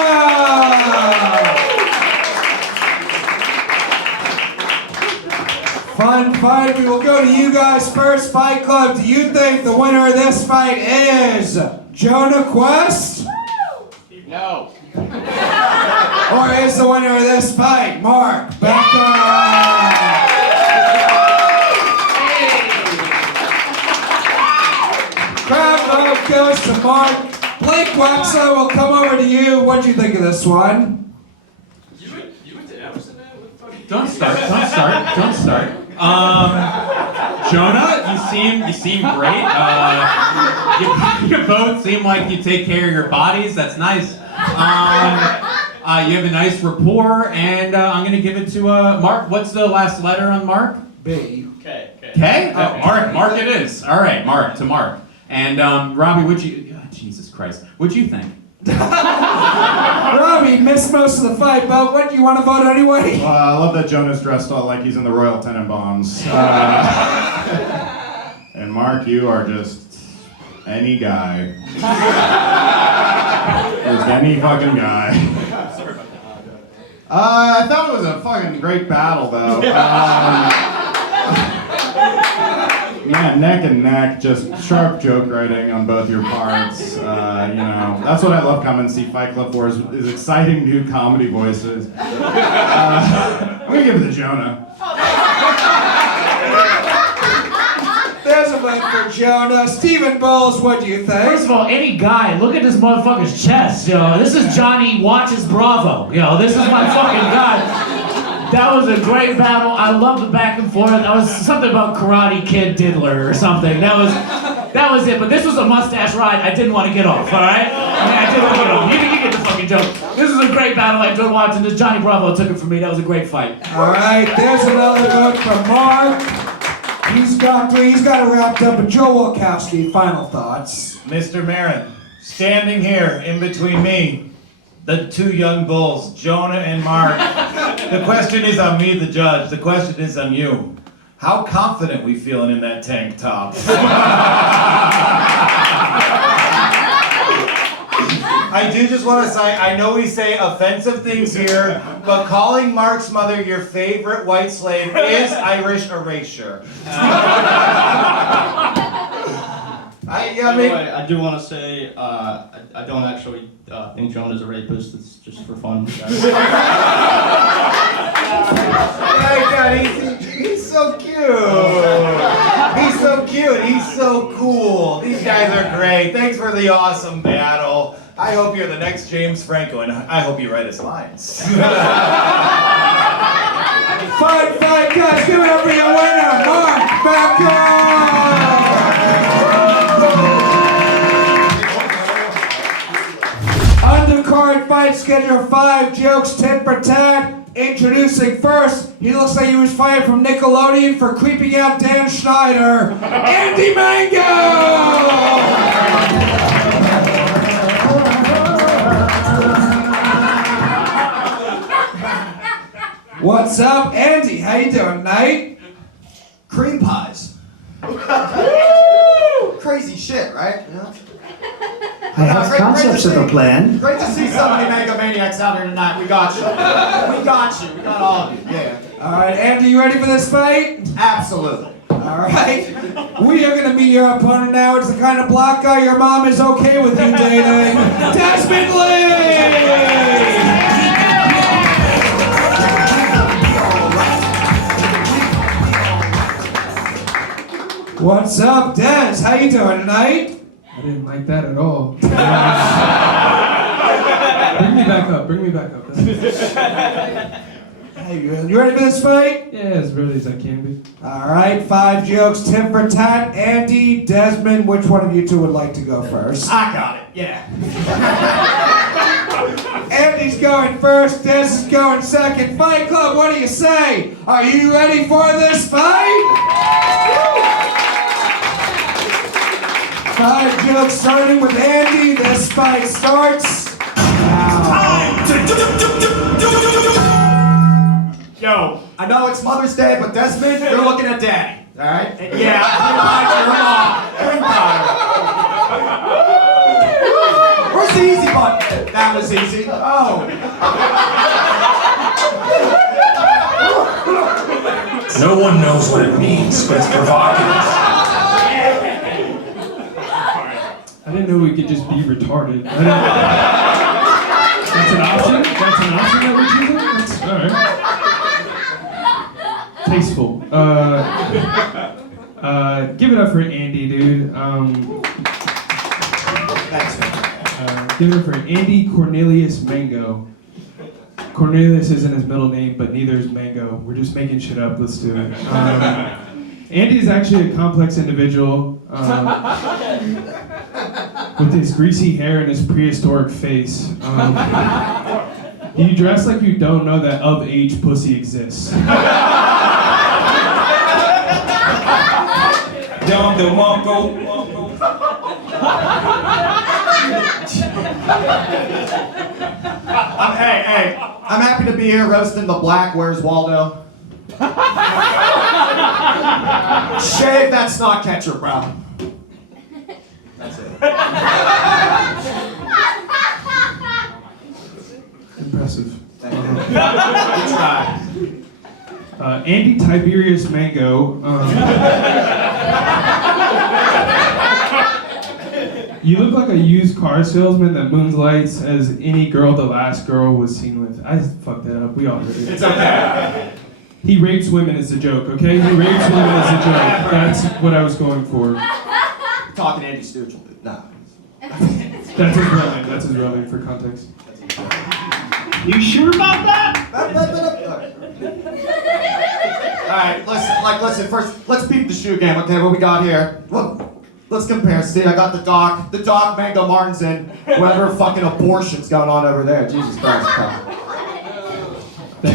Fun fight. We will go to you guys first. Fight Club, do you think the winner of this fight is Jonah Quest? No. Or is the winner of this fight Mark Bekker? Crowd vote goes to Mark. Blake Wexler will come over to you. What'd you think of this one? You went to Emerson, man? Don't start. Jonah, you seem great. You both seem like you take care of your bodies. That's nice. You have a nice rapport, and I'm gonna give it to Mark. What's the last letter on Mark? B. K. K? Mark it is. All right, Mark to Mark. And Robbie, Jesus Christ, what'd you think? Robbie missed most of the fight, but what, you want to vote anyway? Well, I love that Jonah's dressed all like he's in the Royal Tenenbaums. And Mark, you are just any guy. Just any fucking guy. I thought it was a fucking great battle, though. Man, neck and neck, just sharp joke writing on both your parts. That's what I love coming to see Fight Club for, is exciting new comedy voices. I'm gonna give it to Jonah. There's a vote for Jonah. Stephen Bolles, what do you think? First of all, any guy, look at this motherfucker's chest, yo. This is Johnny Watches Bravo, yo. This is my fucking guy. That was a great battle. I love the back and forth. That was something about Karate Kid Diddler or something. That was it. But this was a mustache ride I didn't want to get off, all right? I didn't want to get off. You get the fucking joke. This was a great battle. I enjoyed watching this. Johnny Bravo took it from me. That was a great fight. All right, there's another vote for Mark. He's got it wrapped up. But Joe Walkowski, final thoughts. Mr. Maran, standing here in between me, the two young bulls, Jonah and Mark. The question is on me, the judge. The question is on you. How confident we feeling in that tank top? I do just want to say, I know we say offensive things here, but calling Mark's mother your favorite white slave is Irish erasure. I By the mean, way, I do want to say I don't actually think Jonah's a rapist. It's just for fun. my God, he's so cute. He's so cute. He's so cool. These guys are great. Thanks for the awesome battle. I hope you're the next James Franco, and I hope you write his lines. Fun fight, guys. Give it up for your winner, Vasco. Undercard fight schedule 5 jokes, tit for tat. Introducing first, he looks like he was fired from Nickelodeon for creeping out Dan Schneider, Andy Mango! What's up, Andy? How you doing, tonight? Cream pies. Crazy shit, right? Yeah. I have concepts of a plan. Great to see so many Mango Maniacs out here tonight. We got you. We got you. We got all of you. Yeah. All right, Andy, you ready for this fight? Absolutely. All right. We are going to meet your opponent now. It's the kind of black guy your mom is okay with you dating. Desmond Lee! What's up, Des? How you doing tonight? I didn't like that at all. Bring me back up. Hey, you ready for this fight? Yeah, as ready as I can be. All right, 5 jokes, tit for tat. Andy, Desmond, which one of you two would like to go first? I got it. Yeah. Andy's going first, Des is going second. Fight Club, what do you say? Are you ready for this fight? 5 jokes starting with Andy. This fight starts now. Yo, I know it's Mother's Day, but Desmond, you're looking at Daddy. All right? And yeah, bring pie to your mom. Where's the easy button? That was easy. Oh. No one knows what it means, but it's provocative. I didn't know we could just be retarded. That's an option? That's an option that we're choosing? That's, all right. Tasteful. Give it up for Andy, dude. Give it up for Andy Cornelius Mango. Cornelius isn't his middle name, but neither is Mango. We're just making shit up. Let's do it. Andy is actually a complex individual. With his greasy hair and his prehistoric face. You dress like you don't know that of-age pussy exists. Down the Mongo. Hey, I'm happy to be here roasting the black. Where's Waldo? Shave that snot catcher, bro. That's it. Impressive. Thank you. Good try. Andy Tiberius Mango. You look like a used car salesman that moonlights as any girl the last girl was seen with. I fucked that up. We all heard it. It's okay. He rapes women as a joke, okay? He rapes women as a joke. That's what I was going for. Talking Andy Stoochel. Nah. That's his real name. That's his real name for context. You sure about that? Alright, listen, first, let's peep the shoe game, okay, what we got here. Look, let's compare. See, I got the Doc Mango Martin's in, whatever fucking abortion's going on over there. Jesus Christ. That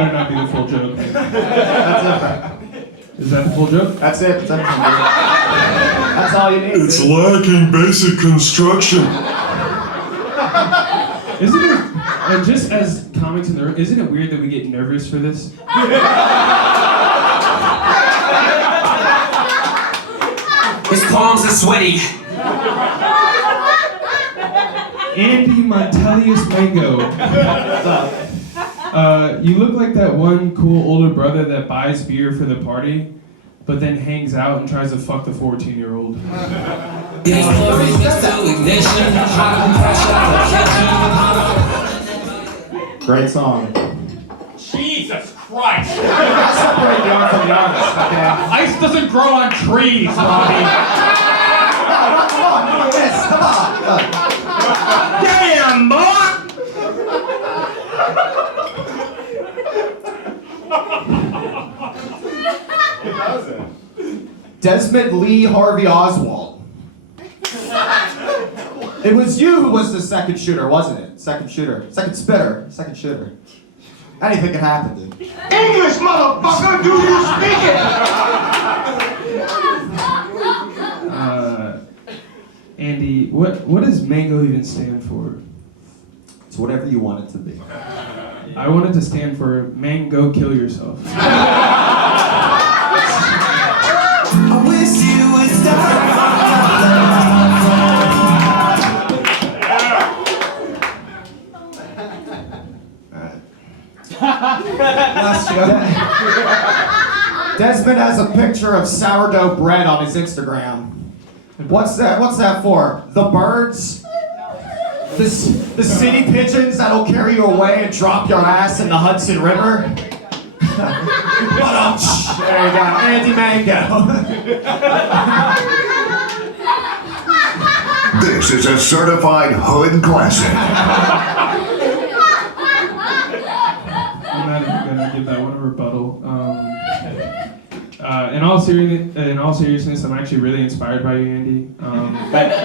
can't be the full joke. That better not be the full joke. That's it. Is that the full joke? That's it. That's all you need. It's lacking basic construction. Isn't it, and just as comics in the room, isn't it weird that we get nervous for this? His palms are sweaty. Andy Montelius Mango. You look like that one cool older brother that buys beer for the party, but then hangs out and tries to fuck the 14-year-old. Great song. Jesus Christ! I'll separate the art from the artist, okay? Ice doesn't grow on trees, Robbie. Come on, do this, come on. Damn, boy! Desmond Lee Harvey Oswald. It was you who was the second shooter, wasn't it? Second shooter. Second spitter. Second shooter. Anything can happen, dude. English, motherfucker, do you speak it? Andy, what does mango even stand for? It's whatever you want it to be. I want it to stand for man, go kill yourself. I wish you would stop. Last joke. Desmond has a picture of sourdough bread on his Instagram. What's that? What's that for? The birds? The city pigeons that'll carry you away and drop your ass in the Hudson River? There you go, Andy Mango. This is a certified hood classic. I'm not even gonna give that one a rebuttal. In all seriousness, I'm actually really inspired by you, Andy. Thank you.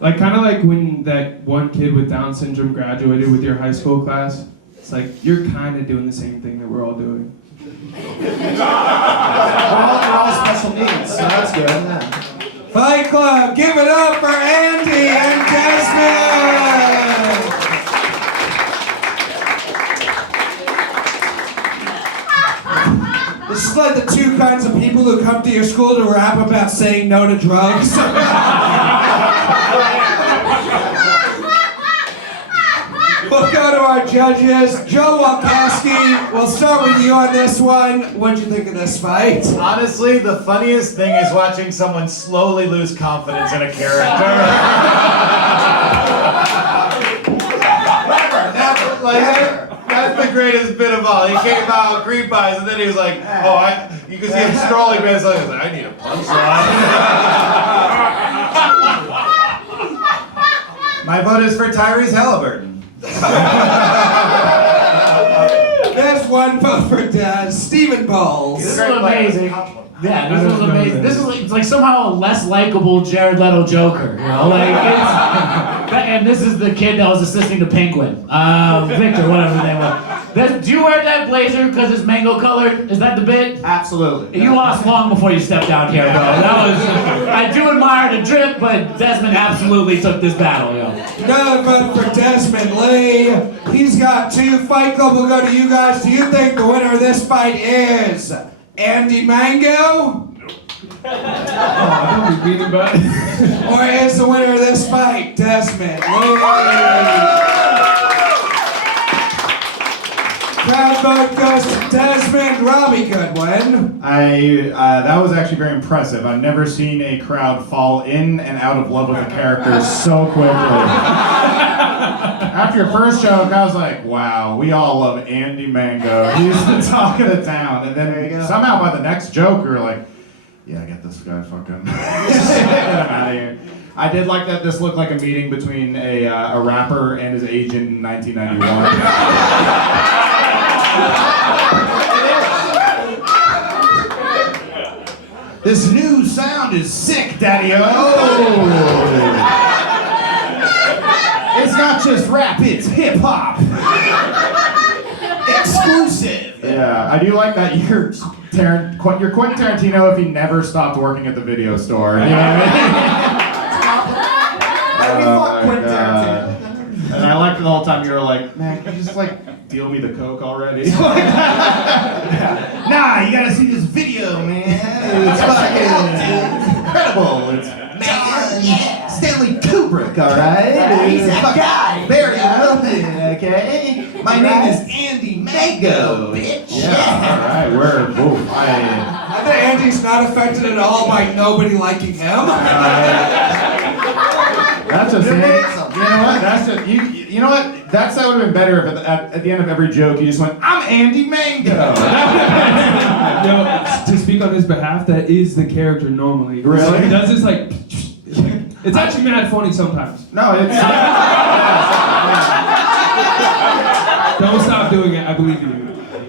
Like kind of like when that one kid with Down syndrome graduated with your high school class. It's like you're kind of doing the same thing that we're all doing. We're all special needs, so that's good. Yeah. Fight Club, give it up for Andy and Desmond! This is like the two kinds of people who come to your school to rap about saying no to drugs. We'll go to our judges. Joe Walkowski, we'll start with you on this one. What'd you think of this fight? Honestly, the funniest thing is watching someone slowly lose confidence in a character. Never. That's the greatest bit of all. He came out green pies and then he was like, you can see him strolling by his legs. Like, I need a punchline. My vote is for Tyrese Halliburton. There's one vote for Stephen Bolles. This is amazing. Yeah, this was amazing. This is like somehow a less likable Jared Leto Joker, you know? Like, and this is the kid that was assisting the Penguin. Victor, whatever his name was. Do you wear that blazer because it's mango colored? Is that the bit? Absolutely. You lost long before you stepped down here, bro. I do admire the drip, but Desmond absolutely took this battle, yo. Another vote for Desmond Lee. He's got two. Fight Club will go to you guys. Do you think the winner of this fight is Andy Mango? Don't be beating about it. Or is the winner of this fight Desmond Lee? Crowd vote goes to Desmond. Robbie Goodwin. That was actually very impressive. I've never seen a crowd fall in and out of love with a character so quickly. After your first joke, I was like, wow, we all love Andy Mango. He's the talk of the town. And then somehow by the next joke, we were like, yeah, get this guy fucking get him out of here. I did like that this looked like a meeting between a rapper and his agent in 1991. This new sound is sick, Daddy-O. It's not just rap, it's hip-hop. Exclusive. Yeah, I do like that you're Quentin Tarantino if he never stopped working at the video store. You know what I mean? And I liked it the whole time you were like, man, can you just like deal me the coke already? Nah, you gotta see this video, man. It's fucking incredible. It's Stanley Kubrick, alright? He's that guy. Very well, okay? My name is Andy Mango, bitch. Yeah, alright, we're, I that Andy's not affected at all by nobody liking him. That's just Andy. You know what? That's just you know what? That would have been better if at the end of every joke you just went, "I'm Andy Mango." Yo, to speak on his behalf, that is the character normally. Really? He does this like. It's actually mad funny sometimes. No, it's. Don't stop doing it. I believe in you.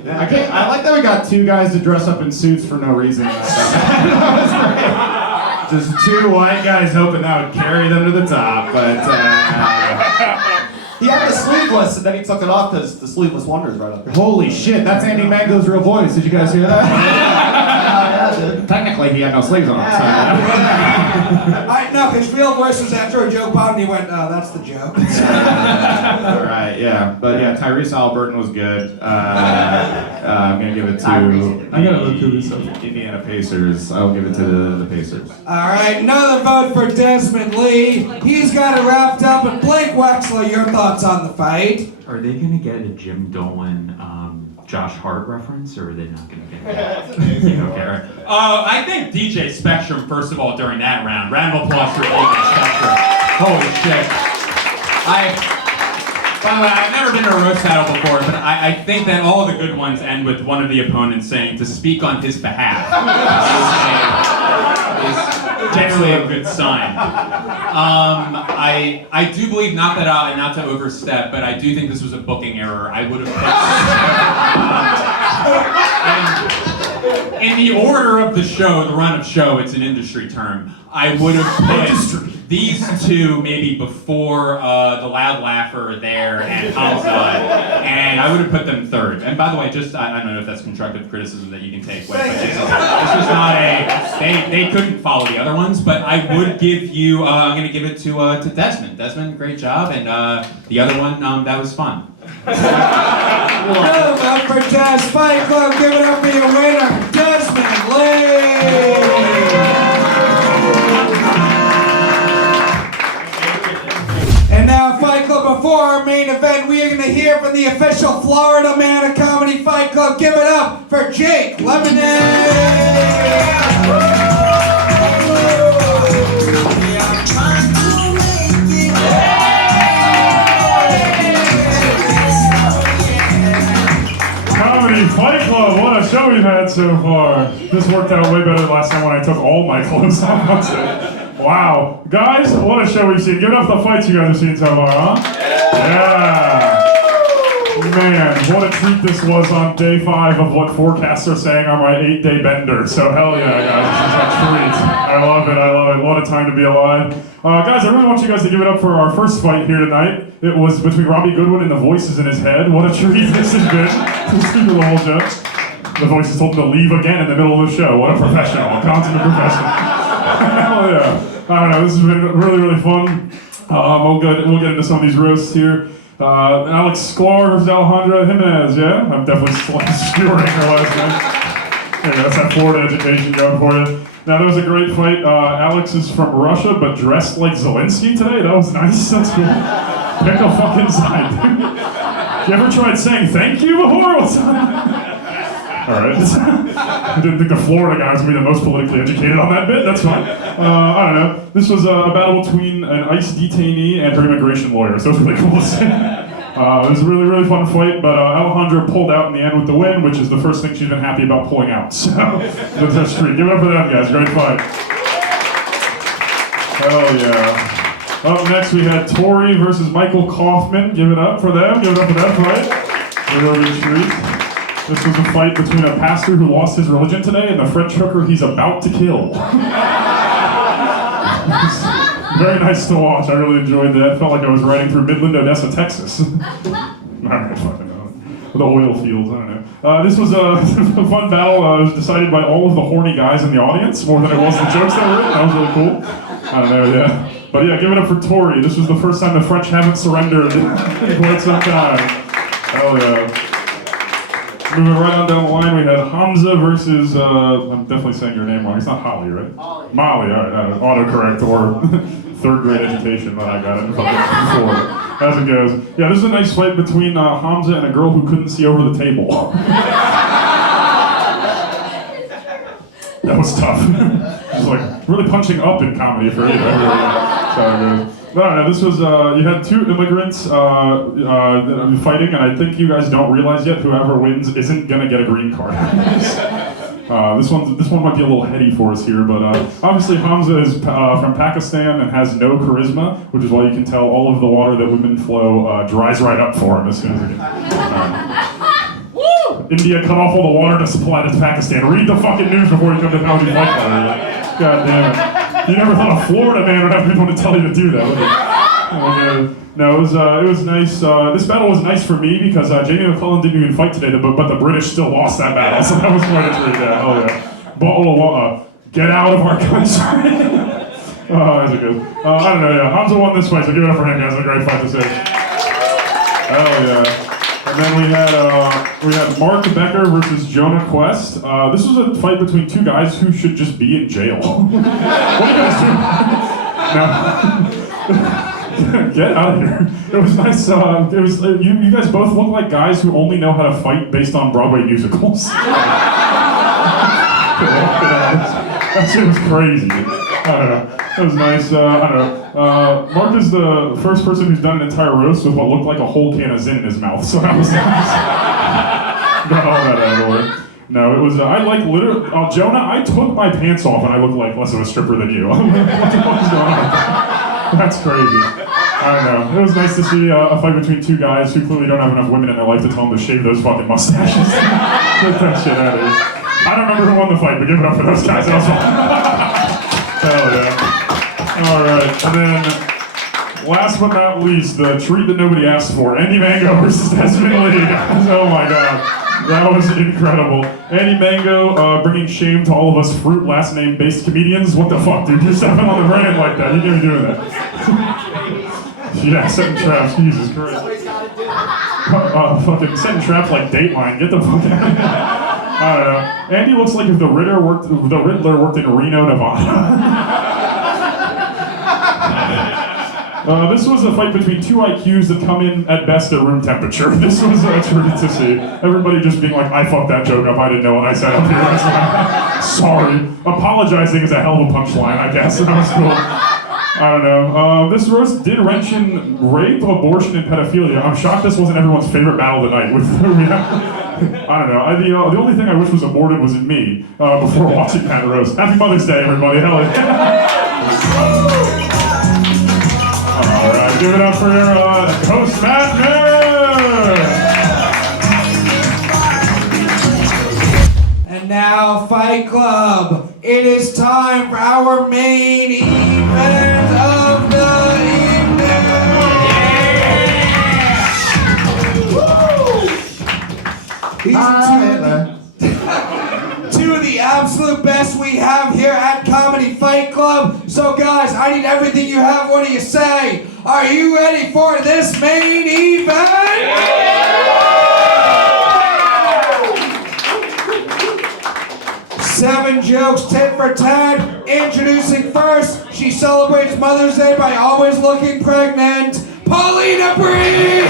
I like that we got two guys to dress up in suits for no reason. Just two white guys hoping that would carry them to the top, but he had the sleeveless and then he took it off because the sleeveless wonder is right up there. Holy shit, that's Andy Mango's real voice. Did you guys hear that? Yeah, dude. Technically, he had no sleeves on. No, his real voice was after a joke bombed and he went, "Oh, that's the joke." All right, yeah, but yeah, Tyrese Halliburton was good. I'm gonna give it to. I gotta look through this stuff. Indiana Pacers. I'll give it to the Pacers. All right, another vote for Desmond Lee. He's got it wrapped up. And Blake Wexler, your thoughts on the fight? Are they gonna get a Jim Dolan, Josh Hart reference, or are they not gonna get that? Okay. I think DJ Spectrum, first of all, during that round. Round of applause for DJ Spectrum. Holy shit. By the way, I've never been to a roast battle before, but I think that all of the good ones end with one of the opponents saying to speak on his behalf. Is generally a good sign. I do believe, not to overstep, but I do think this was a booking error. I would have picked, in the order of the show, the run of show, it's an industry term. I would have put these two maybe before the Loud Laugher there and Humzah, and I would have put them third. And by the way, just I don't know if that's constructive criticism that you can take with, but this was not they couldn't follow the other ones, but I would give you, I'm going to give it to Desmond. Desmond, great job, and the other one, that was fun. Another vote for Des Fight Club. Give it up for your winner, Desmond Lee. And now, Fight Club, before our main event, we are going to hear from the official Florida man of Comedy Fight Club. Give it up for Jake Lemonade! Comedy Fight Club, what a show we've had so far. This worked out way better than last time when I took all my clothes off. Wow. Guys, what a show we've seen. Give it up for the fights you guys have seen so far, huh? Yeah. Man, what a treat this was on day 5 of what forecasts are saying on my 8-day bender. So hell yeah, guys, this is a treat. I love it. What a time to be alive. Guys, I really want you guys to give it up for our first fight here tonight. It was between Robbie Goodwin and the voices in his head. What a treat this has been. Speaking of the whole show. The voices told him to leave again in the middle of the show. What a professional, a consummate professional. Hell yeah. I don't know, this has been really, really fun. We'll get into some of these roasts here. Alex Shklar versus Alejandra Jimenez, yeah? I'm definitely skewering her last name. There you go, that's that Florida education going for you. Now, that was a great fight. Alex is from Russia, but dressed like Zelensky today. That was nice, that's cool. Pick a fucking side. You ever tried saying thank you before? What's that? All right. I didn't think the Florida guy was going to be the most politically educated on that bit. That's fine. I don't know. This was a battle between an ICE detainee and her immigration lawyer, so it was really cool to see. It was a really, really fun fight, but Alejandra pulled out in the end with the win, which is the first thing she's been happy about pulling out. So, that's a treat. Give it up for them, guys. Great fight. Hell yeah. Up next, we had Tori versus Michael Kaufman. Give it up for them. Give it up for that fight. Really treat. This was a fight between a pastor who lost his religion today and the French hooker he's about to kill. Very nice to watch. I really enjoyed that. Felt like I was riding through Midland, Odessa, Texas. Alright, fucking hell. The oil fields, I don't know. This was a fun battle. It was decided by all of the horny guys in the audience, more than it was the jokes that were in. That was really cool. I don't know, yeah. But yeah, give it up for Tori. This was the first time the French haven't surrendered in quite some time. Hell yeah. Moving right on down the line, we had Humzah versus, I'm definitely saying your name wrong. It's not Holly, right? Molly, all right. Autocorrect or third grade education that I got it before. As it goes. Yeah, this is a nice fight between Humzah and a girl who couldn't see over the table. That was tough. Just like really punching up in comedy for you. So, no, this was, you had two immigrants fighting, and I think you guys don't realize yet whoever wins isn't gonna get a green card. This one might be a little heady for us here, but obviously Humzah is from Pakistan and has no charisma, which is why you can tell all of the water that women flow dries right up for him as soon as it gets. India cut off all the water to supply to Pakistan. Read the fucking news before you come to Comedy Fight Club. God damn it. You never thought a Florida man would have anyone to tell you to do that, would you? No, it was nice. This battle was nice for me because Jamie McClellan didn't even fight today, but the British still lost that battle, so that was quite a treat. Yeah, hell yeah. Bottle of get out of our country. That's a good. I don't know. Yeah, Humzah won this fight, so give it up for him. Guys, a great fight to see. Hell yeah. And then we had Mark Bekker versus Jonah Quest. This was a fight between two guys who should just be in jail. What do you guys do? No. Get out of here. It was nice. You guys both look like guys who only know how to fight based on Broadway musicals. That shit was crazy. I don't know. That was nice. I don't know. Mark is the first person who's done an entire roast with what looked like a whole can of Zin in his mouth, so that was nice. Got all that out of the way. No, it was, I like literally, Jonah, I took my pants off and I look like less of a stripper than you. What the fuck is going on? That's crazy. I don't know. It was nice to see a fight between two guys who clearly don't have enough women in their life to tell them to shave those fucking mustaches. Get that shit out of here. I don't remember who won the fight, but give it up for those guys. That was fun. Hell yeah. Alright, and then last but not least, the treat that nobody asked for. Andy Mango versus Desmond Lee. Oh my god. That was incredible. Andy Mango bringing shame to all of us fruit last name based comedians. What the fuck, dude? You're stepping on the brand like that. You can't be doing that. Yeah, setting traps. Jesus Christ. Fucking setting traps like Dateline. Get the fuck out of here. I don't know. Andy looks like if the Riddler worked in Reno, Nevada. This was a fight between two IQs that come in at best at room temperature. This was a treat to see. Everybody just being like, I fucked that joke up, I didn't know what I said up here. Sorry. Apologizing is a hell of a punchline, I guess. That was cool. I don't know. This roast did mention rape, abortion, and pedophilia. I'm shocked this wasn't everyone's favorite battle of the night. I don't know. The only thing I wish was aborted was in me before watching that roast. Happy Mother's Day, everybody. Hell yeah. Alright, give it up for your host, Matt And now, Fight Club. It is time for our main event of the evening. These are two of the absolute best we have here at Comedy Fight Club. So guys, I need everything you have. What do you say? Are you ready for this main event? 7 jokes, tit for tat. Introducing first, she celebrates Mother's Day by always looking pregnant, Paulina Bree!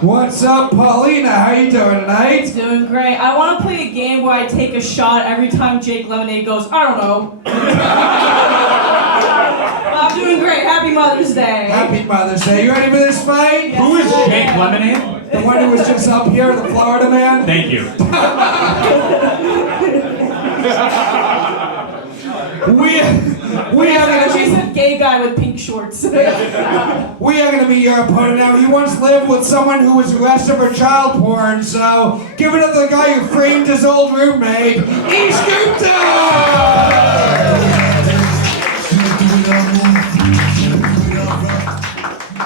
What's up, Paulina? How you doing tonight? Doing great. I want to play a game where I take a shot every time Jake Lemonade goes, I don't know. I'm doing great. Happy Mother's Day. Happy Mother's Day. You ready for this fight? Yes, Who is Jake Lemonade? The one who was just up here, the Florida man? Thank you. We are gonna She's a gay guy with pink shorts. We are gonna be your opponent now. He once lived with someone who was arrested for child porn, so give it up to the guy who framed his old roommate, Gupta!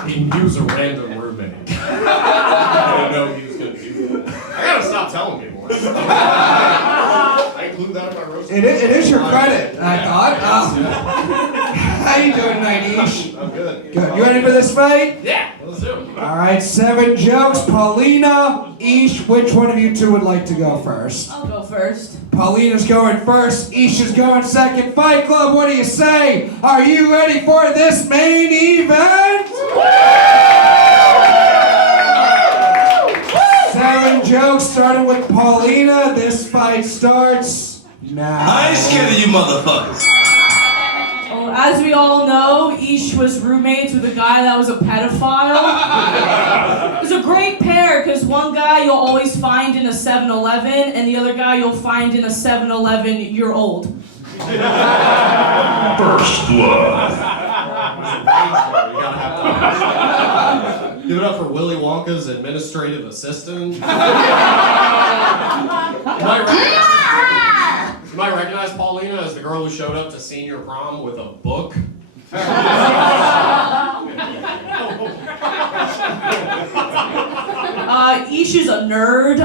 He was a random roommate. I didn't know he was gonna do that. I gotta stop telling people. I include that in my roast. It is your credit, I thought. How you doing, Nineesh? I'm good. Good. You ready for this fight? Yeah, let's do it. All right, 7 jokes. Paulina, Ish, which one of you two would like to go first? I'll go first. Paulina's going first. Ish is going second. Fight Club, what do you say? Are you ready for this main event? 7 jokes, starting with Paulina. This fight starts now. I ain't scared of you motherfuckers. Well, as we all know, Ish was roommates with a guy that was a pedophile. It was a great pair, because one guy you'll always find in a 7-Eleven, and the other guy you'll find in a 7-11-year-old. First blood. Give it up for Willy Wonka's administrative assistant. You might recognize Paulina as the girl who showed up to senior prom with a book. Ish is a nerd.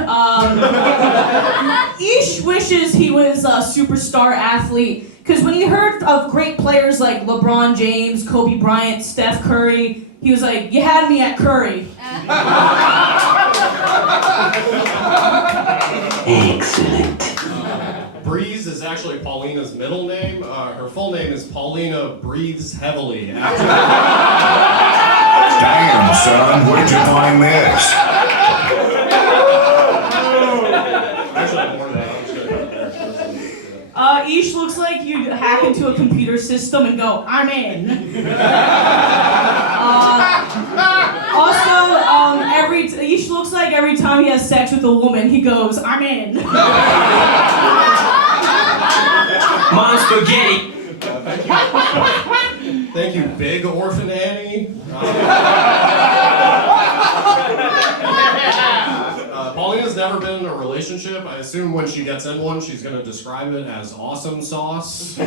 Ish wishes he was a superstar athlete, because when he heard of great players like LeBron James, Kobe Bryant, Steph Curry, he was like, you had me at Curry. Excellent. Breeze is actually Paulina's middle name. Her full name is Paulina Breathes Heavily. Damn, son, where'd you find this? Actually, more than that. I'm just gonna Ish looks like you hack into a computer system and go, I'm in. Ish looks like every time he has sex with a woman, he goes, I'm in. Mom's spaghetti. Thank you, Big Orphan Annie. Paulina's never been in a relationship. I assume when she gets in one, she's going to describe it as awesome sauce.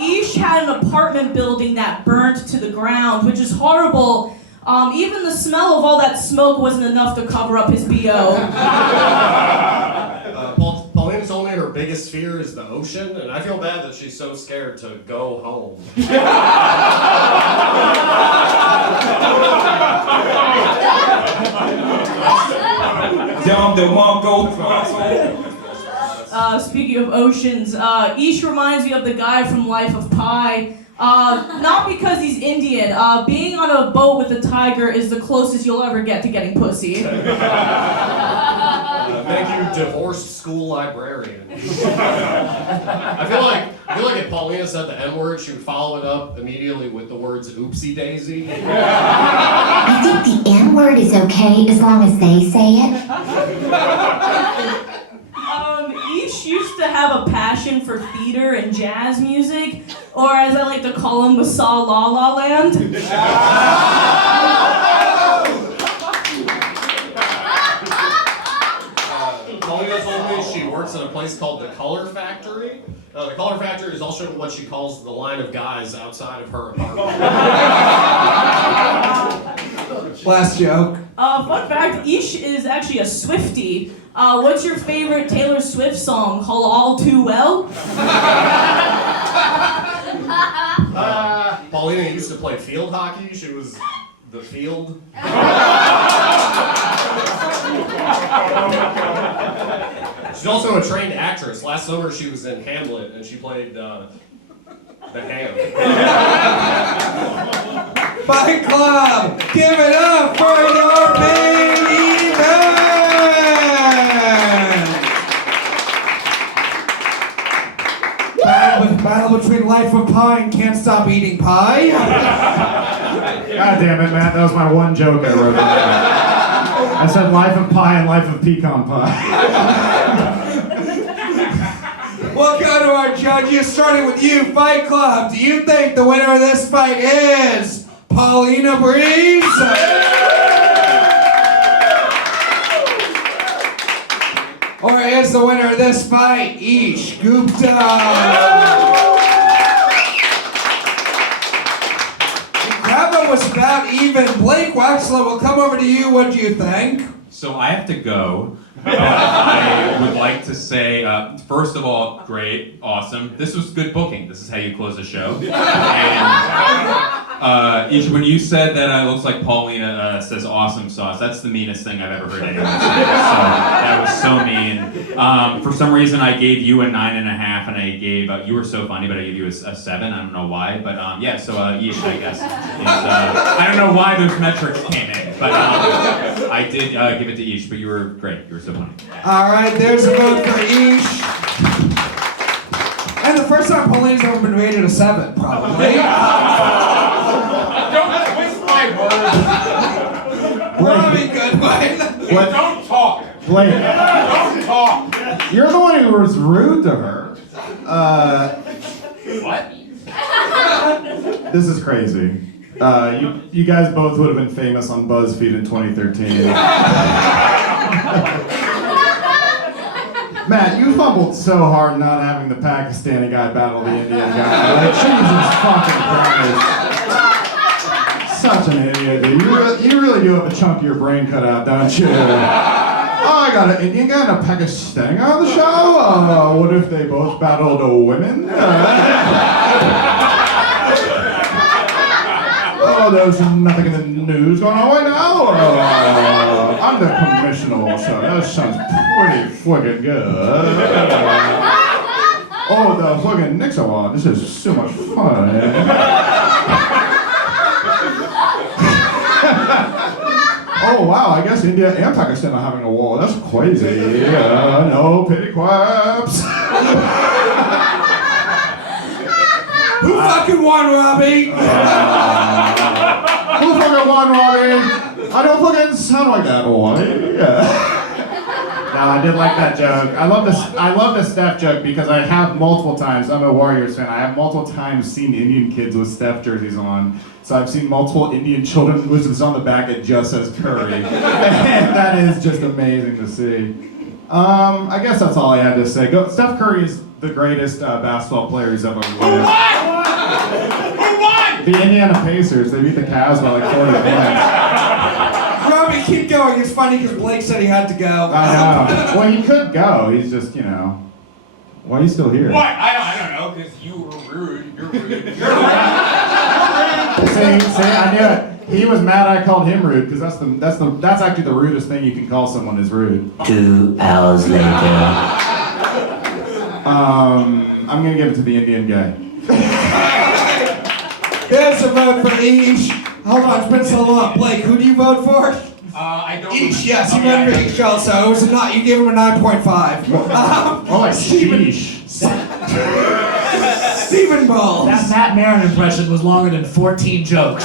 Ish had an apartment building that burnt to the ground, which is horrible. Even the smell of all that smoke wasn't enough to cover up his BO. Paulina told me her biggest fear is the ocean, and I feel bad that she's so scared to go home. Speaking of oceans, Ish reminds me of the guy from Life of Pi. Not because he's Indian. Being on a boat with a tiger is the closest you'll ever get to getting pussy. Thank you, divorced school librarian. I feel like if Paulina said the N-word, she would follow it up immediately with the words oopsie daisy. I think the N-word is okay as long as they say it. Ish used to have a passion for theater and jazz music, or as I like to call him, Masal La La Land. Paulina told me she works at a place called the Color Factory. The Color Factory is also what she calls the line of guys outside of her apartment. Last joke. Fun fact, Ish is actually a Swiftie. What's your favorite Taylor Swift song? All Too Well? Paulina used to play field hockey. She was the field. She's also a trained actress. Last summer she was in Hamlet and she played the ham. Fight Club, give it up for your main event! Battle between Life of Pie and Can't Stop Eating Pie. God damn it, Matt, that was my one joke I wrote down. I said Life of Pie and Life of Pecan Pie. We'll go to our judges, starting with you, Fight Club. Do you think the winner of this fight is Paulina Breeze? Or is the winner of this fight Ish Gupta? The crowd was about even. Blake Wexler will come over to you. What do you think? So I have to go. But I would like to say, first of all, great, awesome. This was good booking. This is how you close a show. And Ish, when you said that it looks like Paulina says awesome sauce, that's the meanest thing I've ever heard anyone say. So that was so mean. For some reason, I gave you a 9.5, and I gave, you were so funny, but I gave you a 7. I don't know why, but yeah, so Ish, I guess. I don't know why those metrics came in, but I did give it to Ish, but you were great. You were so funny. All right, there's a vote for Ish. And the first time Paulina's ever been rated a 7, probably. Don't twist my words. Robbie, Goodwin. Don't talk. Blake. Don't talk. You're the one who was rude to her. What? This is crazy. You guys both would have been famous on BuzzFeed in 2013. Matt, you fumbled so hard not having the Pakistani guy battle the Indian guy. Like, Jesus fucking Christ. Such an idiot, dude. You really do have a chunk of your brain cut out, don't you? Oh, I got an Indian guy and a Pakistani guy on the show? What if they both battled women? Oh, there's nothing in the news going on right now? I'm the commissioner of the show. That sounds pretty fucking good. Oh, the fucking Knicks award. This is so much fun. Oh, wow, I guess India and Pakistan are having a war. That's crazy. No pity quaps. Who fucking won, Robbie? Who fucking won, Robbie? I don't fucking sound like that, boy. No, I did like that joke. I love the Steph joke because I have multiple times, I'm a Warriors fan, I have multiple times seen Indian kids with Steph jerseys on. So I've seen multiple Indian children with it's on the back, it just says Curry. And that is just amazing to see. I guess that's all I had to say. Steph Curry is the greatest basketball player he's ever lived. Who won? The Indiana Pacers, they beat the Cavs by like 40 points. Robbie, keep going. It's funny because Blake said he had to go. I know. Well, he could go. He's just, why are you still here? What? I don't know, because you were rude. You're rude. You're rude. See, I knew it. He was mad I called him rude because that's actually the rudest thing you can call someone is rude. 2 hours later. I'm gonna give it to the Indian guy. There's a vote for Ish. Hold on, it's been so long. Blake, who do you vote for? I don't. Ish, yes, you voted for Ish also. It was a not. You gave him a 9.5. Stephen Bolles. That Matt Maran impression was longer than 14 jokes.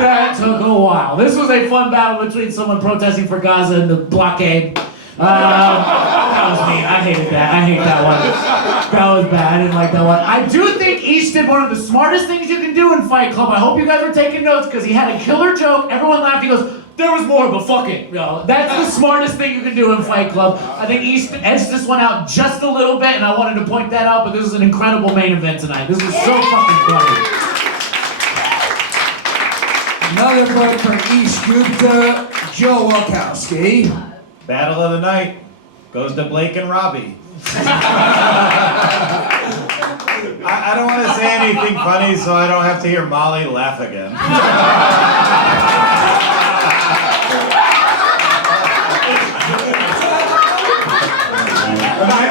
That took a while. This was a fun battle between someone protesting for Gaza and the blockade. That was mean. I hated that. I hate that one. That was bad. I didn't like that one. I do think Ish did one of the smartest things you can do in Fight Club. I hope you guys were taking notes because he had a killer joke. Everyone laughed. He goes, there was more, but fuck it. That's the smartest thing you can do in Fight Club. I think Ish edged this one out just a little bit, and I wanted to point that out, but this is an incredible main event tonight. This was so fucking funny. Another vote for Ish Gupta, Joe Walkowski. Battle of the night goes to Blake and Robbie. I don't want to say anything funny so I don't have to hear Molly laugh again.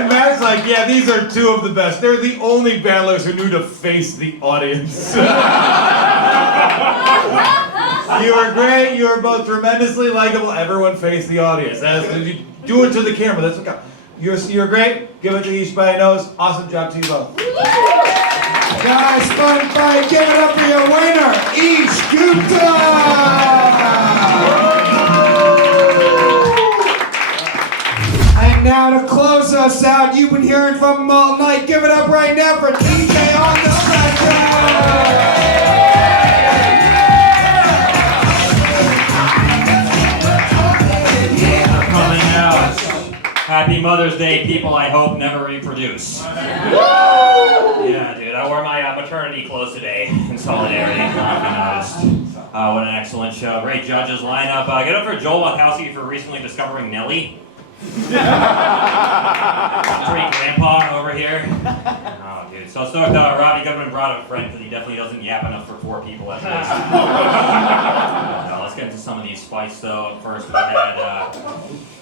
Matt's like, yeah, these are 2 of the best. They're the only battlers who knew to face the audience. You are great. You are both tremendously likable. Everyone face the audience. You do it to the camera. That's what counts. You're great. Give it to Ish by a nose. Awesome job to you both. Guys, fun fight. Give it up for your winner, Ish Gupta. And now to close us out, you've been hearing from him all night. Give it up right now for DJ on the stretcher. Happy Mother's Day, people I hope never reproduce. Yeah, dude, I wore my maternity clothes today in solidarity, I'll be honest. What an excellent show. Great judges lineup. Get up for Joel Walkowski for recently discovering Nelly. Treat grandpa over here. Oh, dude. So stoked Robbie Goodwin brought a friend because he definitely doesn't yap enough for 4 people at least. Let's get into some of these fights though. First we had,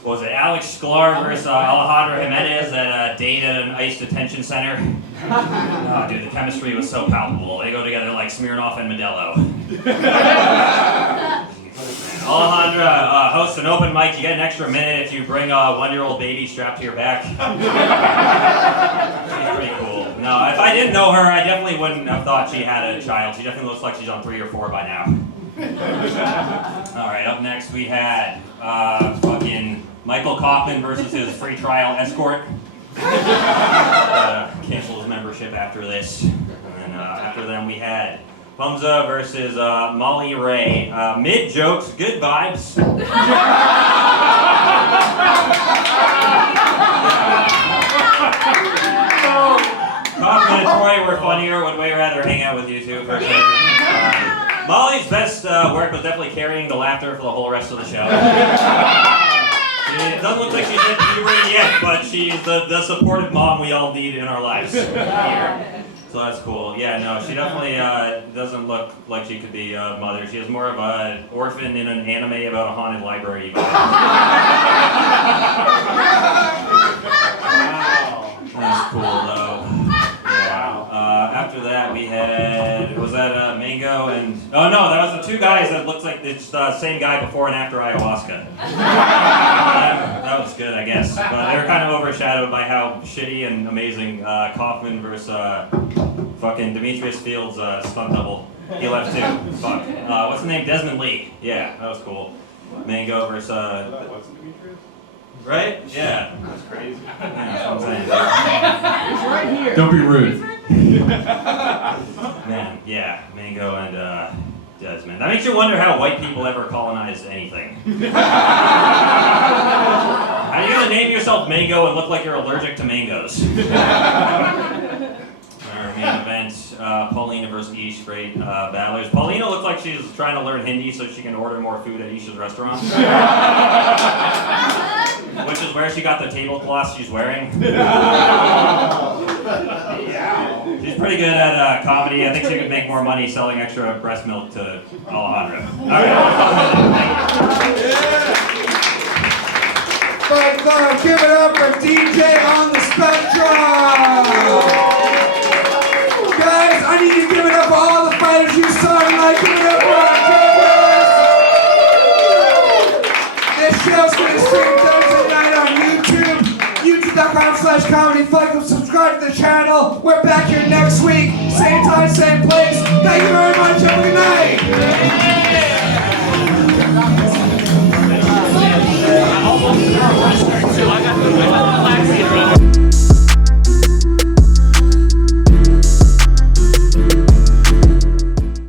what was it, Shklar versus Alejandra Jimenez at date at an ICE detention center. Oh, dude, the chemistry was so palpable. They go together like Smirnoff and Modelo. Alejandra hosts an open mic. You get an extra minute if you bring a 1-year-old baby strapped to your back. She's pretty cool. No, if I didn't know her, I definitely wouldn't have thought she had a child. She definitely looks like she's on 3 or 4 by now. Alright, up next we had fucking Michael Kaufman versus his free trial escort. Cancel his membership after this. And then after them we had Humzah versus Molly Ray. Mid jokes, good vibes. Kaufman and Tori were funnier. Would way rather hang out with you two for sure. Molly's best work was definitely carrying the laughter for the whole rest of the show. It doesn't look like she's in puberty yet, but she's the supportive mom we all need in our lives here. So that's cool. Yeah, no, she definitely doesn't look like she could be a mother. She has more of an orphan in an anime about a haunted library. Wow. That's cool though. Yeah. After that we had, was that Mango and, oh no, that was the 2 guys that looked like it's the same guy before and after ayahuasca. That was good, I guess. But they were kind of overshadowed by how shitty and amazing Kaufman versus fucking Demetrius Fields' stunt double. He left too. Fuck. What's the name? Desmond Lee. Yeah, that was cool. Mango versus. That wasn't Demetrius? Right? Yeah. That's crazy. Yeah, that's what I'm saying. He's right here. Don't be rude. Man, yeah. Mango and Desmond. That makes you wonder how white people ever colonized anything. How are you gonna name yourself Mango and look like you're allergic to mangoes? Our main event, Paulina versus Ish, great battlers. Paulina looked like she's trying to learn Hindi so she can order more food at Ish's restaurant. Which is where she got the tablecloth she's wearing. She's pretty good at comedy. I think she could make more money selling extra breast milk to Alejandra. But give it up for DJ on the Spectrum! Guys, I need to give it up for all the fighters you saw tonight. Give it up for our judges! This show's going to stream Thursday night on YouTube. YouTube.com/Comedy Fight Club. Subscribe to the channel. We're back here next week. Same time, same place. Thank you very much. Have a good night.